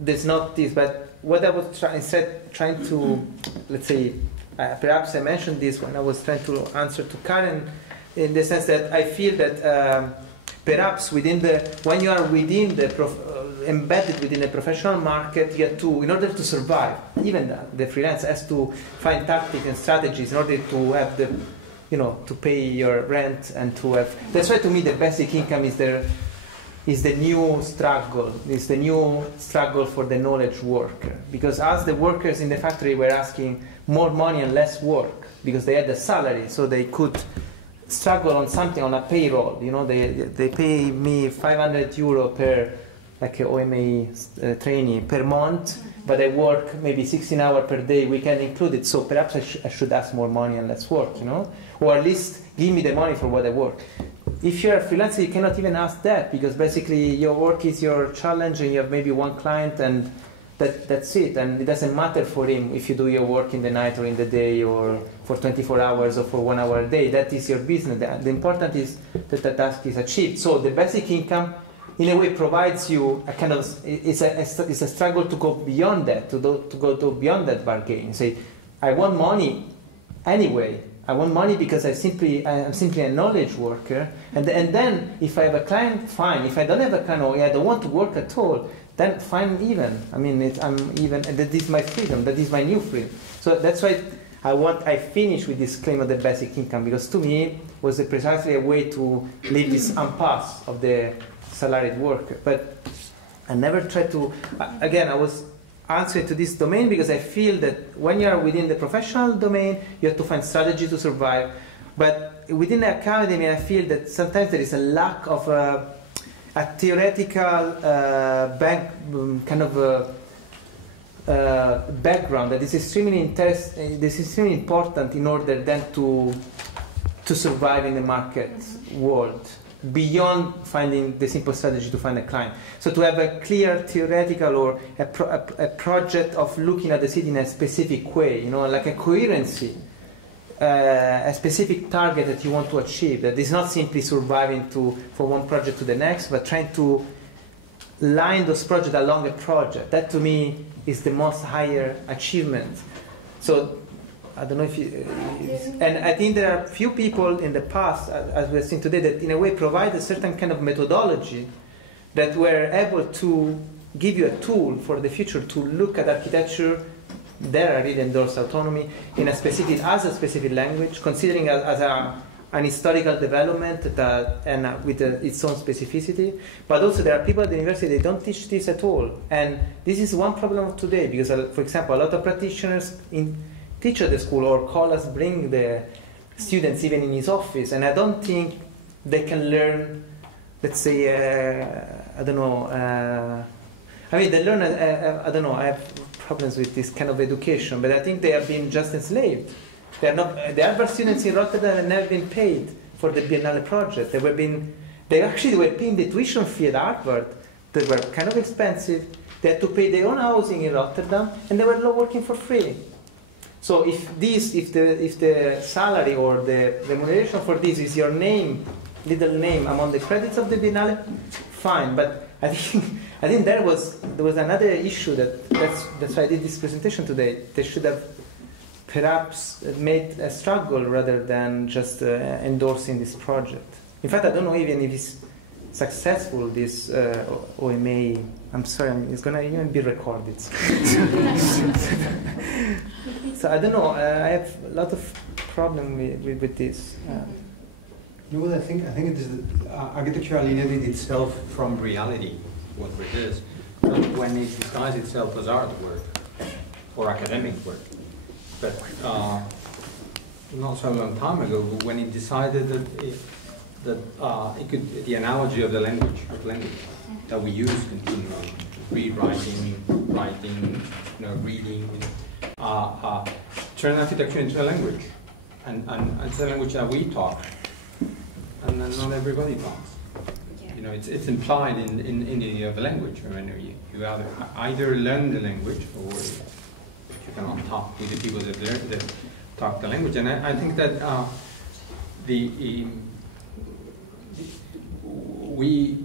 there's not this, but what I was trying to, let's say, perhaps I mentioned this when I was trying to answer to Karen, in the sense that I feel that perhaps when you are embedded within the professional market, you have to, in order to survive, even the freelancer has to find tactics and strategies in order to have to pay your rent and to have. That's why, to me, the basic income is the new struggle. Is the new struggle for the knowledge worker, because as the workers in the factory were asking more money and less work, because they had the salary, so they could struggle on something, on a payroll. You know, they pay me 500 euro per, like a OMA trainee per month, but I work maybe 16 hours per day, weekend included. So perhaps I should ask more money and less work, you know, or at least give me the money for what I work. If you're a freelancer, you cannot even ask that, because basically your work is your challenge, and you have maybe one client, and that's it. And it doesn't matter for him if you do your work in the night or in the day, or for 24 hours or for 1 hour a day. That is your business. The important is that the task is achieved. So the basic income, in a way, provides you a kind of, it's a struggle to go beyond that, to go beyond that bargain. Say, I want money anyway. I want money because I'm simply a knowledge worker. And then if I have a client, fine. If I don't have a client, or I don't want to work at all, then fine, even. I mean, I'm even, and that is my freedom. That is my new freedom. So that's why I finish with this claim of the basic income, because to me it was precisely a way to leave this impasse of the salaried worker. But I never tried to, again, I was answering to this domain because I feel that when you are within the professional domain, you have to find strategy to survive. But within the academy, I feel that sometimes there is a lack of a theoretical background that is extremely important in order then to survive in the market world, beyond finding the simple strategy to find a client. So to have a clear theoretical or a project of looking at the city in a specific way, you know, like a coherency, a specific target that you want to achieve, that is not simply surviving from one project to the next, but trying to line those projects along a project. That to me is the most higher achievement. So I don't know if you, and I think there are few people in the past, as we're seeing today, that in a way provide a certain kind of methodology that were able to give you a tool for the future to look at architecture. There I really endorse autonomy in a specific language, considering as an historical development and with its own specificity. But also there are people at the university, they don't teach this at all. And this is one problem of today, because for example, a lot of practitioners teach at the school, or call us, bring the students even in his office, and I don't think they can learn, let's say, I don't know, I mean, they learn, I don't know, I have problems with this kind of education, but I think they have been just enslaved. They are not, the Harvard students in Rotterdam have never been paid for the Biennale project. They actually were paying the tuition fee at Harvard that were kind of expensive. They had to pay their own housing in Rotterdam, and they were working for free. So if the salary or the remuneration for this is your little name among the credits of the Biennale, fine. But I think there was another issue that's why I did this presentation today. They should have perhaps made a struggle rather than just endorsing this project. In fact, I don't know even if it's successful, this OMA. I'm sorry, it's going to even be recorded. So I don't know, I have a lot of problem with this. Well, I think it is architecture alienated itself from reality, what it is, when it disguises itself as art work or academic work. But not so long time ago, when it decided that it could, the analogy of the language that we use continually, rewriting, writing, reading, turn architecture into a language, and it's a language that we talk, and not everybody talks. Yeah. It's implied in the language. I mean, you either learn the language, or you cannot talk with the people that talk the language. And I think that we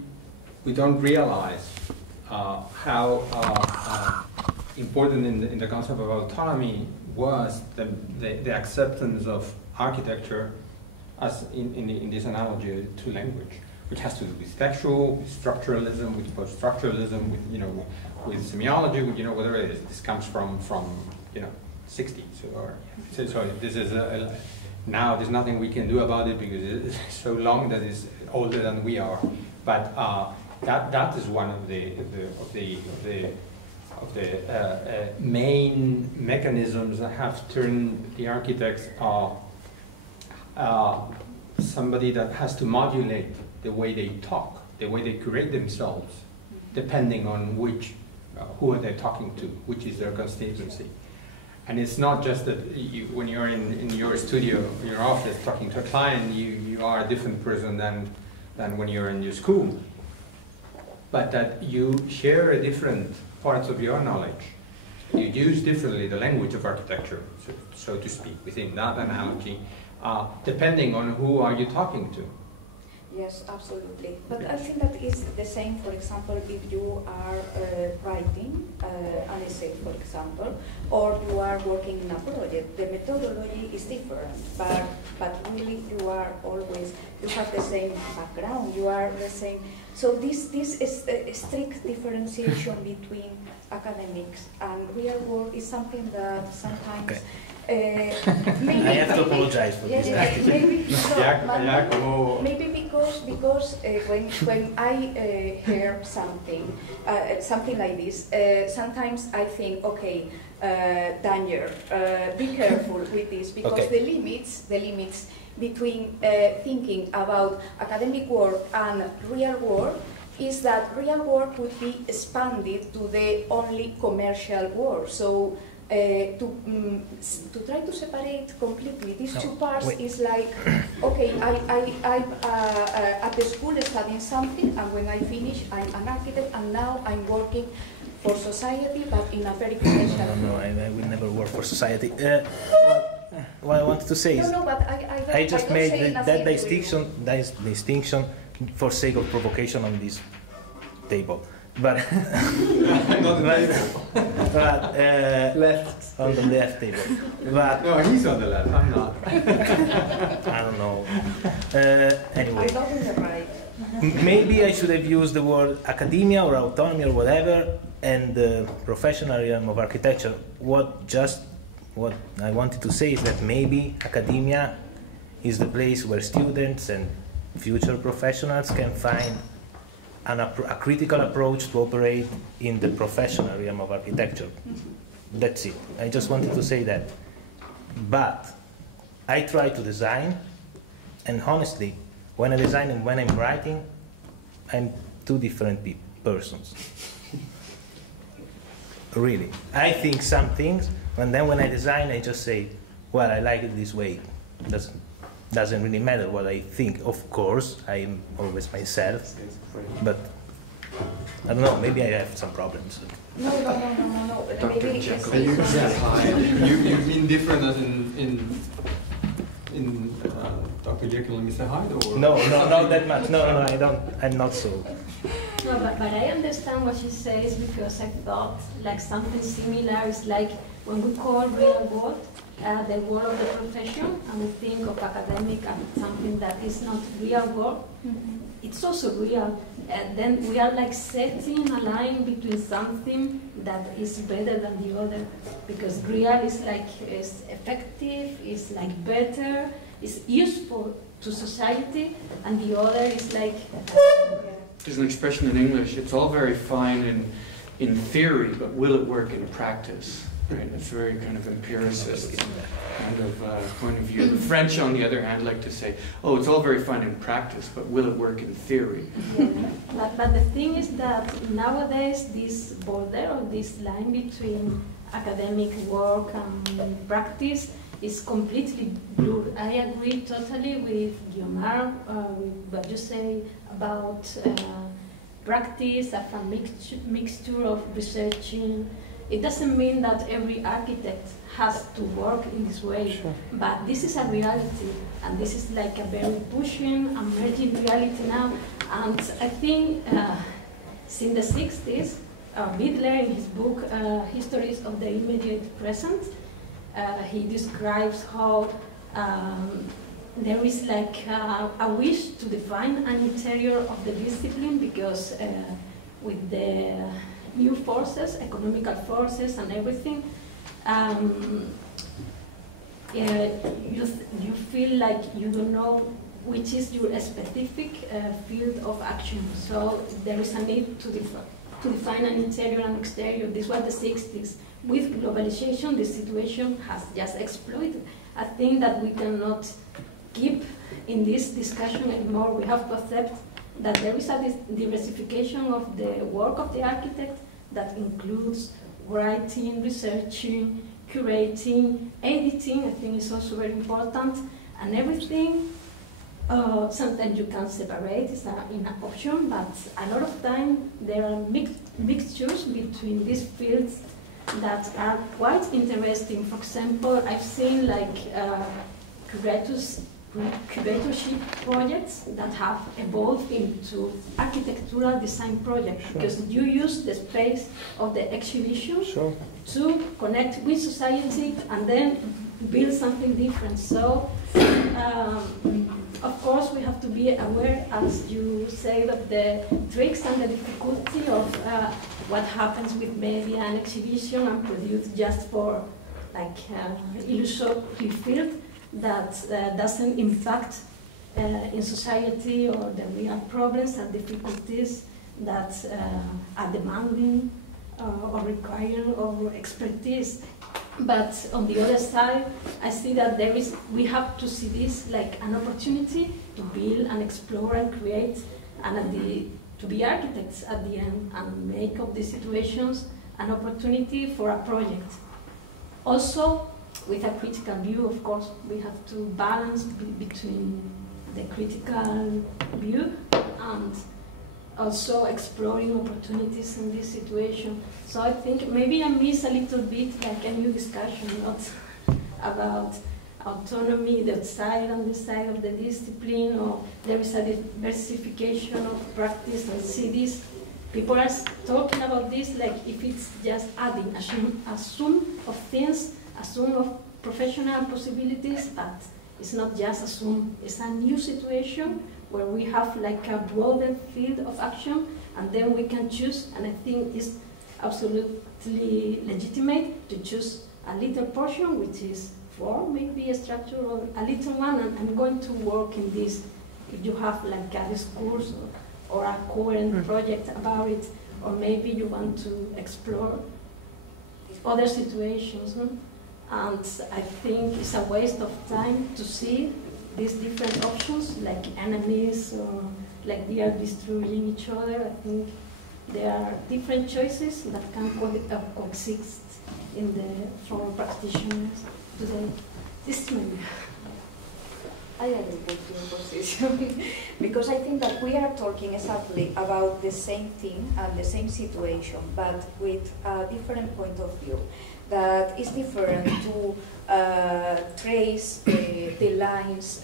don't realize how important in the concept of autonomy was the acceptance of architecture as in this analogy to language, which has to do with textual, with structuralism, with post-structuralism, with semiology, with whatever it is. This comes from 60s, so this is now there's nothing we can do about it because it's so long that it's older than we are. But that is one of the main mechanisms that have turned the architects somebody that has to modulate the way they talk, the way they create themselves, depending on who are they talking to, which is their constituency. And it's not just that when you're in your studio, in your office, talking to a client, you are a different person than when you're in your school. But that you share different parts of your knowledge. You use differently the language of architecture, so to speak, within that analogy, depending on who are you talking to. Yes, absolutely. But I think that is the same, for example, if you are writing an essay, for example, or you are working in a project. The methodology is different, but really you have the same background, you are the same. So this is a strict differentiation between academics and real world is something that sometimes... Okay. Maybe, I have to apologize for this. Maybe because when I hear something like this, sometimes I think, okay, danger, be careful with this, because Okay. the limits between thinking about academic work and real work is that real work would be expanded to the only commercial work. So to try to separate completely these two parts is like, okay, I'm at the school studying something, and when I finish, I'm an architect, and now I'm working for society, but in a very commercial. No, I will never work for society. What I wanted to say is, I just made that distinction for sake of provocation on this table. But Left. on the left table. But No, he's on the left, I'm not. I don't know. Anyway, I'm not in the right. maybe I should have used the word academia or autonomy or whatever, and the professional realm of architecture. What I wanted to say is that maybe academia is the place where students and future professionals can find a critical approach to operate in the professional realm of architecture. That's it. I just wanted to say that. But I try to design, and honestly, when I design and when I'm writing, I'm two different persons. Really. I think some things, and then when I design, I just say, well, I like it this way. Doesn't really matter what I think. Of course, I'm always myself, but I don't know, maybe I have some problems. No. Maybe You mean different as in Dr. Jekyll and Mr. Hyde? Or? No, not that much. No, I don't. I'm not so. No, but I understand what she says, because I thought like something similar is like when we call real world the world of the profession, and we think of academic as something that is not real world. Mm-hmm. It's also real. And then we are like setting a line between something that is better than the other, because real is like is effective, is like better, is useful to society, and the other is like. There's an expression in English. It's all very fine in theory, but will it work in practice? Right? It's very kind of empiricist kind of point of view. The French, on the other hand, like to say, "Oh, it's all very fine in practice, but will it work in theory?" Yeah. But the thing is that nowadays this border or this line between academic work and practice is completely blurred. I agree totally with Guiomar, with what you say about practice as a mixture of researching. It doesn't mean that every architect has to work in this way, sure. But this is a reality, and this is like a very pushing, emerging reality now. And I think since the 60s, Bidler, in his book Histories of the Immediate Present, he describes how there is like a wish to define an interior of the discipline, because with the new forces, economical forces and everything, you feel like you don't know which is your specific field of action. So there is a need to to define an interior and exterior. This was the 60s. With globalization, the situation has just exploded. I think that we cannot keep in this discussion anymore. We have to accept that there is a diversification of the work of the architect that includes writing, researching, curating, editing. I think is also very important, and everything. Sometimes you can separate, it's in an option, but a lot of time there are mixtures between these fields that are quite interesting. For example, I've seen like curatorship projects that have evolved into architectural design projects, because you use the space of the exhibition to connect with society and then build something different. So, of course, we have to be aware, as you say, of the tricks and the difficulty of what happens with media and exhibition and produced just for like illusory field that doesn't impact in society or the real problems and difficulties that are demanding or requiring or expertise. But on the other side, I see that we have to see this like an opportunity to build and explore and create, and to be architects at the end and make of these situations an opportunity for a project. Also, with a critical view, of course, we have to balance between the critical view and also exploring opportunities in this situation. So I think maybe I miss a little bit like a new discussion, not about autonomy, the side and the side of the discipline, or there is a diversification of practice and cities. People are talking about this like if it's just adding a sum of things, a sum of professional possibilities, but it's not just a sum, it's a new situation where we have like a broader field of action, and then we can choose, and I think it's absolutely legitimate to choose a little portion, which is for maybe a structure or a little one, and I'm going to work in this. If you have like a discourse or a coherent project about it, or maybe you want to explore other situations. No? And I think it's a waste of time to see these different options, like enemies, or like they are destroying each other. I think there are different choices that can coexist in the former practitioners today. This is my view. I agree with your position because I think that we are talking exactly about the same thing and the same situation, but with a different point of view. That is different to trace the lines,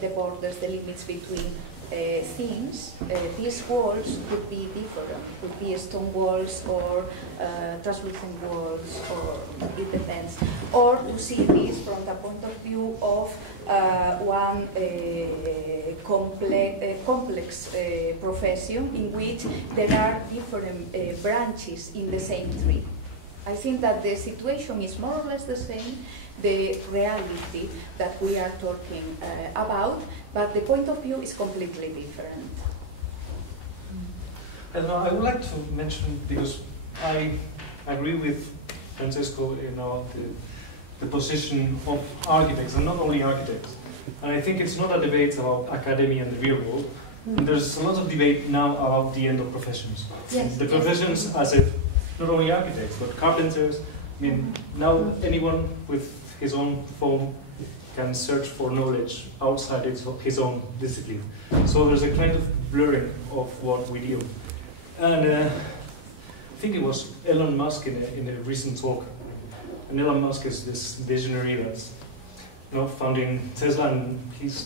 the borders, the limits between things. These walls could be different, could be stone walls or translucent walls, or it depends. Or to see this from the point of view of one complex profession in which there are different branches in the same tree. I think that the situation is more or less the same, the reality that we are talking about, but the point of view is completely different. And I would like to mention, because I agree with Francesco in the position of architects, and not only architects. And I think it's not a debate about academia and the real world. And there's a lot of debate now about the end of professions. Yes. The professions as if not only architects, but carpenters. I mean, now anyone with his own phone can search for knowledge outside his own discipline. So there's a kind of blurring of what we do. And I think it was Elon Musk in a recent talk. And Elon Musk is this visionary that's founding Tesla, and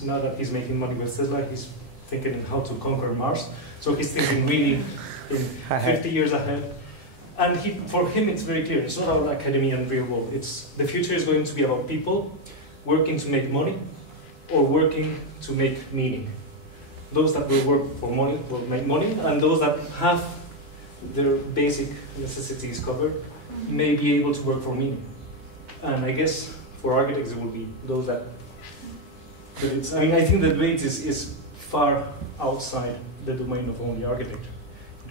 now that he's making money with Tesla, he's thinking how to conquer Mars. So he's thinking really in 50 years ahead. And for him, it's very clear. It's not about academia and real world. The future is going to be about people working to make money or working to make meaning. Those that will work for money will make money, and those that have their basic necessities covered may be able to work for meaning. And I guess for architects, it will be those that. I think the debate is far outside the domain of only architecture.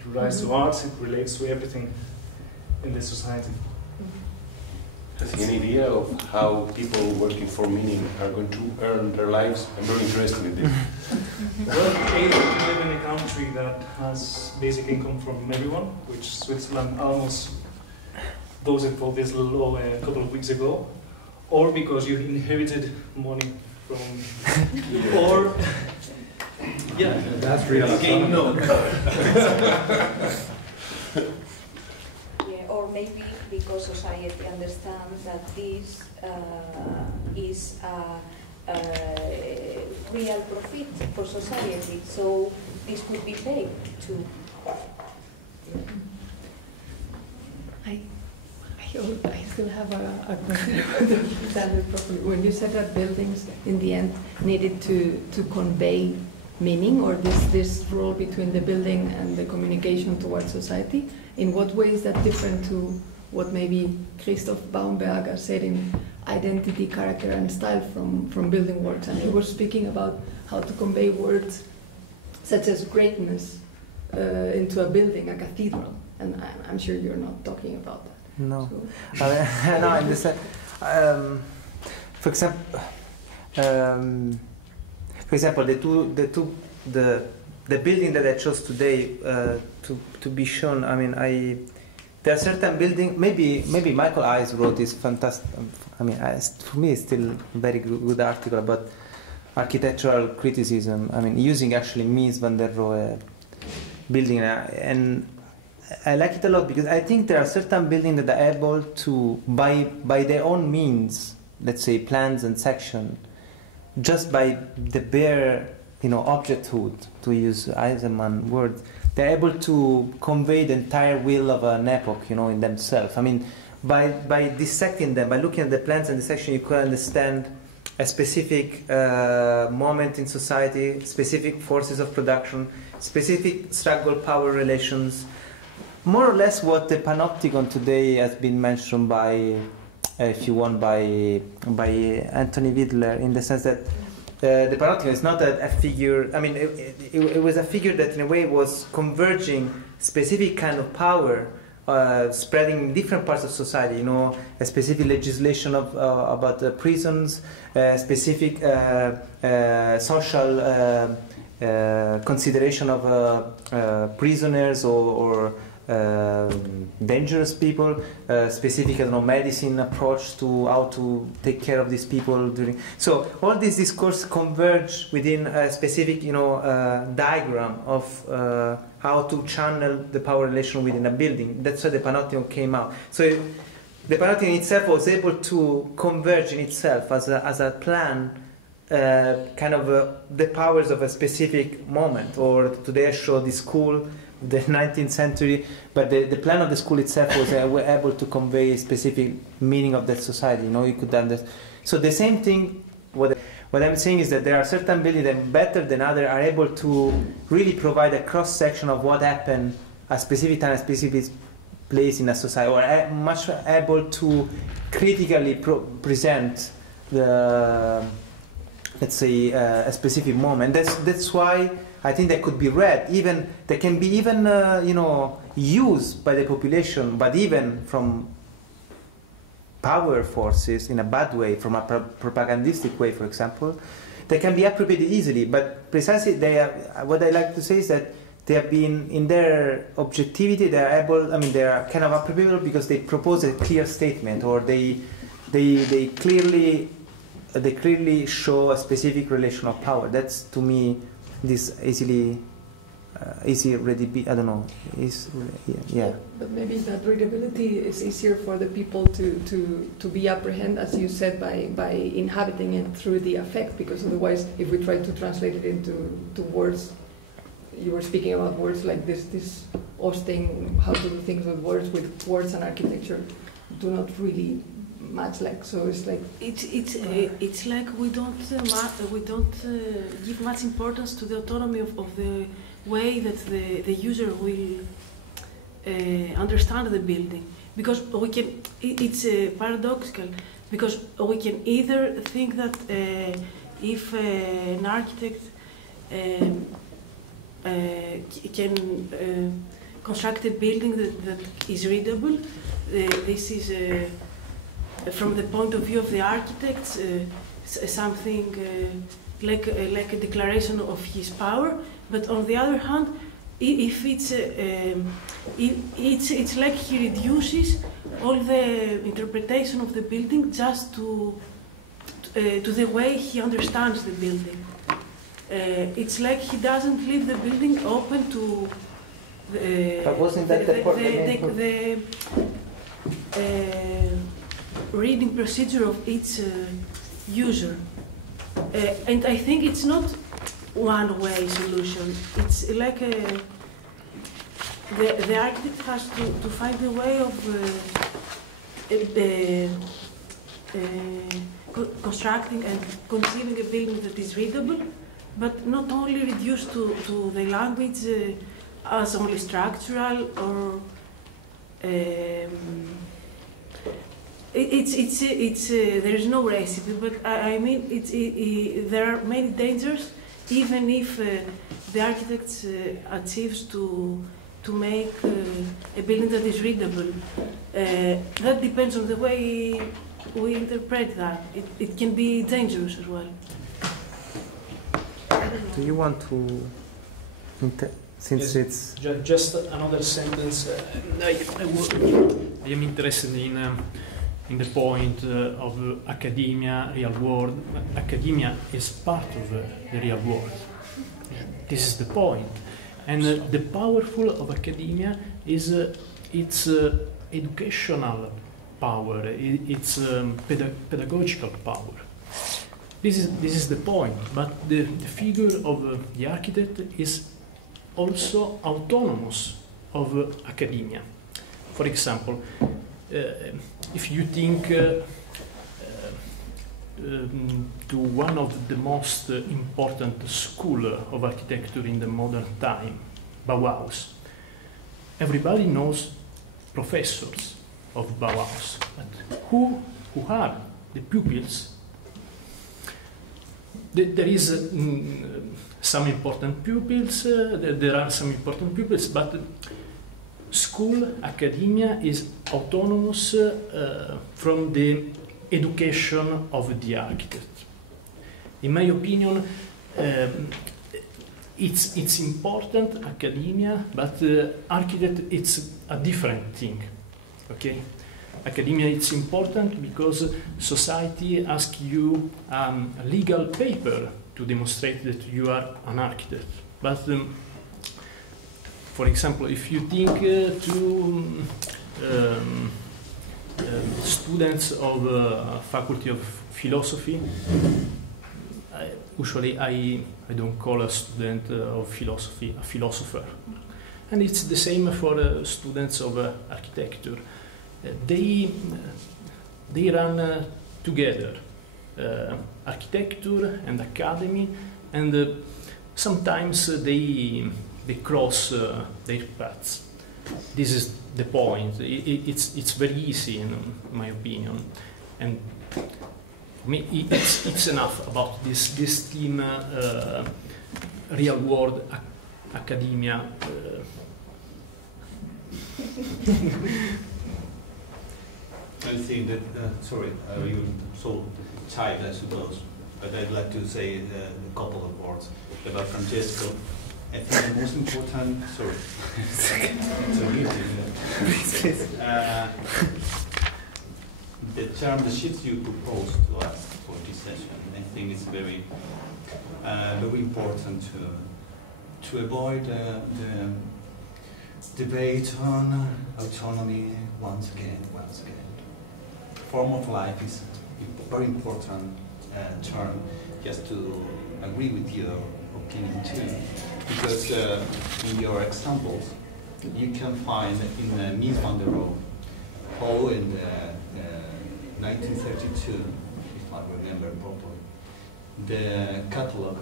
relates to arts, it relates to everything in the society. Has any idea of how people working for meaning are going to earn their lives? I'm very interested in this. Well, either we live in a country that has basic income from everyone, which Switzerland almost voted for this law a couple of weeks ago, or because you inherited money from, or yeah, that's real. Again, no. Yeah, or maybe because society understands that this is a real profit for society, so this could be paid too. I still have a question about the standard properly. When you said that buildings in the end needed to convey meaning, or this role between the building and the communication towards society, in what way is that different to what maybe Christoph Baumberger said in Identity, Character and Style from building works? And he was speaking about how to convey words such as greatness into a building, a cathedral. And I'm sure you're not talking about that. No, so. No, I understand. For example, the building that I chose today to be shown. I mean, there are certain buildings. Maybe Michael Eyes wrote this fantastic. I mean, for me, it's still a very good article about architectural criticism. I mean, using actually Mies van der Rohe building, and I like it a lot because I think there are certain buildings that are able to, by their own means, let's say plans and section, just by the bare, objecthood, to use Eisenman word, they're able to convey the entire will of an epoch, in themselves. I mean, by dissecting them, by looking at the plans and the section, you could understand a specific moment in society, specific forces of production, specific struggle power relations. More or less what the panopticon today has been mentioned by, if you want, by Anthony Widler, in the sense that the panopticon is not a figure. I mean, it was a figure that in a way was converging specific kind of power, spreading in different parts of society. A specific legislation about prisons, specific social consideration of prisoners or dangerous people, specific medicine approach to how to take care of these people during. So all these discourse converge within a specific diagram of how to channel the power relation within a building. That's why the panopticon came out. So the panopticon itself was able to converge in itself as a plan. Kind of the powers of a specific moment, or today I show the school, the 19th century, but the plan of the school itself was able to convey specific meaning of that society. You could understand. So the same thing. What I'm saying is that there are certain buildings that better than others are able to really provide a cross section of what happened at a specific time, a specific place in a society, or much able to critically present the, let's say, a specific moment. That's why I think they could be read. Even they can be even used by the population, but even from power forces in a bad way, from a propagandistic way, for example, they can be appropriated easily. But precisely, what I like to say is that they have been, in their objectivity, they are able. I mean, they are kind of appropriable because they propose a clear statement, or they clearly show a specific relation of power. That's, to me, this easy readability. I don't know. Yeah. But maybe that readability is easier for the people to be apprehended, as you said, by inhabiting it through the affect. Because otherwise, if we try to translate it into words, you were speaking about words like this Austin, how to do things with words and architecture do not really match. Like, so it's like it's like we don't give much importance to the autonomy of the way that the user will understand the building, because we can. It's paradoxical, because we can either think that if an architect can construct a building that is readable. This is, from the point of view of the architects, something like a declaration of his power. But on the other hand, if it's like he reduces all the interpretation of the building just to the way he understands the building. It's like he doesn't leave the building open to but wasn't that the reading procedure of each user. And I think it's not one-way solution. It's like the architect has to find a way of constructing and conceiving a building that is readable, but not only reduced to the language as only structural or there is no recipe, but I mean there are many dangers even if the architect achieves to make a building that is readable. That depends on the way we interpret that. It can be dangerous as well. Do you want to, since yes, it's... Just another sentence. I am interested in the point of academia, real world. Academia is part of the real world. This is the point. And the powerful of academia is its educational power, its pedagogical power. This is the point. But the figure of the architect is also autonomous of academia. For example, if you think to one of the most important school of architecture in the modern time, Bauhaus. Everybody knows professors of Bauhaus, but who are the pupils? There is some important pupils, there are some important pupils, but school, academia is autonomous from the education of the architect. In my opinion, it's important, academia, but architect, it's a different thing, okay? Academia, it's important because society asks you a legal paper to demonstrate that you are an architect. But, for example, if you think to students of Faculty of Philosophy, usually I don't call a student of philosophy a philosopher. And it's the same for students of architecture. They run together, architecture and academy, and sometimes they cross their paths. This is the point. It's very easy, in my opinion, and for me it's enough about this theme, real world academia. I think that, sorry, you're so tight, I suppose, but I'd like to say a couple of words about Francesco. I think the most important, sorry, the term, the sheets you proposed to us for this session, I think it's very important to avoid the debate on autonomy once again. Form of life is a very important term, just to agree with your opinion too, because in your examples you can find in Mies van der Rohe how in 1932, if I remember properly, the catalog,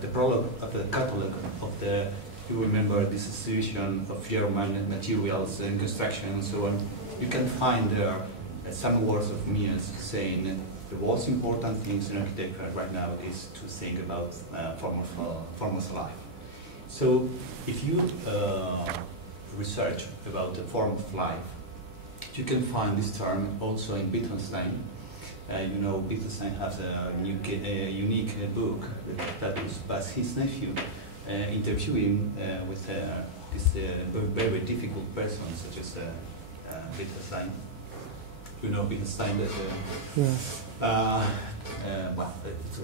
the prologue of the catalog of the, you remember this association of German materials and construction and so on, you can find there some words of Mies saying the most important things in architecture right now is to think about form of life. So if you research about the form of life. You can find this term also in Wittgenstein. You know, Wittgenstein has a unique book that was by his nephew, interviewing with this very difficult person such as Wittgenstein. You know Wittgenstein that well, it's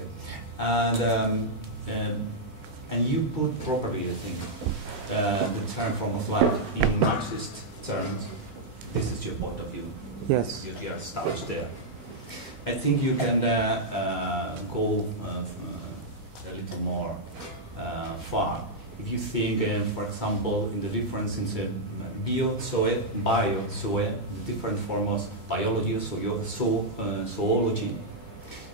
and you put properly, I think, the term form of life in Marxist terms. This is your point of view. Yes. You are established there. I think you can go a little more far. If you think, for example, in the difference in bio-zoe, the different forms of biology, zoology,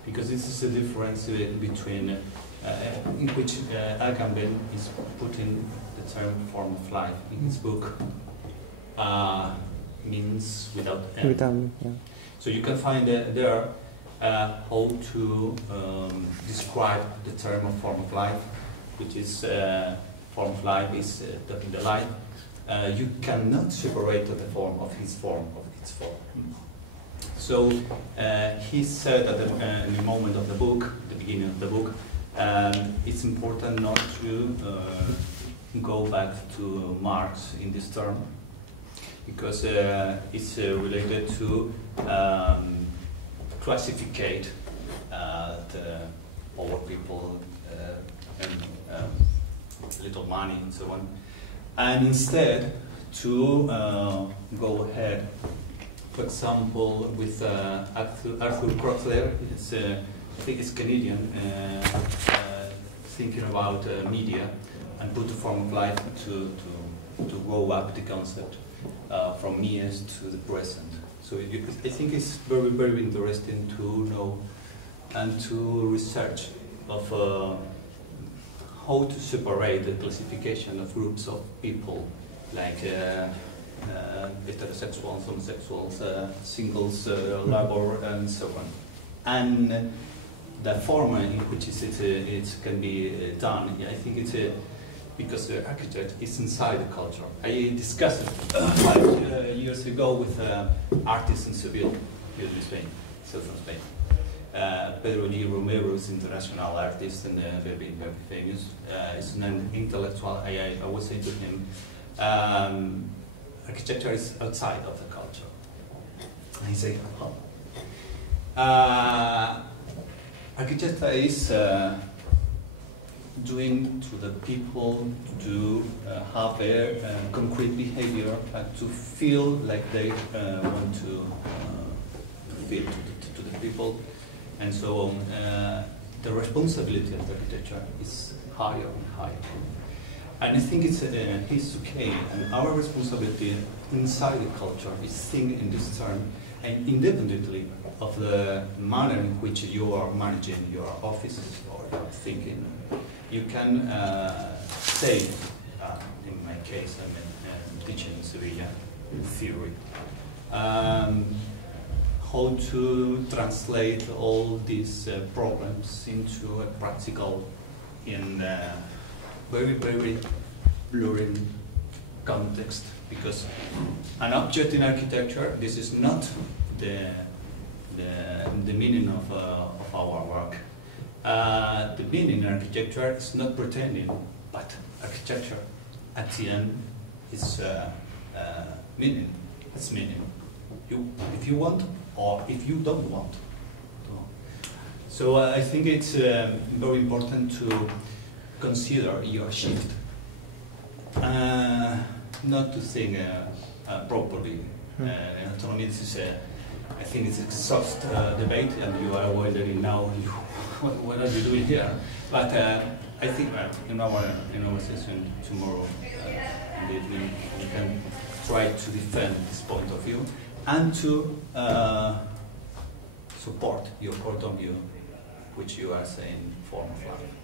because this is the difference between in which Agamben is putting the term form of life in his book, means without end. Yeah. So you can find there how to describe the term of form of life, which is form of life is the life. You cannot separate the form of its form. So he said at the moment of the book, the beginning of the book, it's important not to go back to Marx in this term, because it's related to classificate the poor people and little money and so on, and instead to go ahead, for example, with Arthur Koestler, I think it's Canadian, thinking about media and put the form of life to grow up the concept from years to the present. So I think it's very interesting to know and to research of how to separate the classification of groups of people, like heterosexuals, homosexuals, singles, labor, and so on. And the form in which it can be done, I think it's because the architect is inside the culture. I discussed it 5 years ago with artists in Seville, here in Spain, southern Spain. Pedro Lee Romero is an international artist and very famous. He's an intellectual. I was saying to him, architecture is outside of the culture. And he said, architecture is doing to the people to have their concrete behavior and to feel like they want to feel to the people and so on. The responsibility of the architecture is higher and higher. And I think it's okay, and our responsibility inside the culture is think in this term, and independently of the manner in which you are managing your offices or your thinking, you can say, in my case, I'm teaching in Sevilla theory, how to translate all these problems into a practical, in very blurry context, because an object in architecture, this is not the meaning of our work. The meaning in architecture is not pretending, but architecture at the end is meaning. It's meaning. If you want, or if you don't want. So I think it's very important to consider your shift, not to think properly. Autonomy is I think it's an exhaust debate, and you are wondering now, what are you doing here? But I think in our session tomorrow in the evening, we can try to defend this point of view and to support your point of view, which you are saying form of life.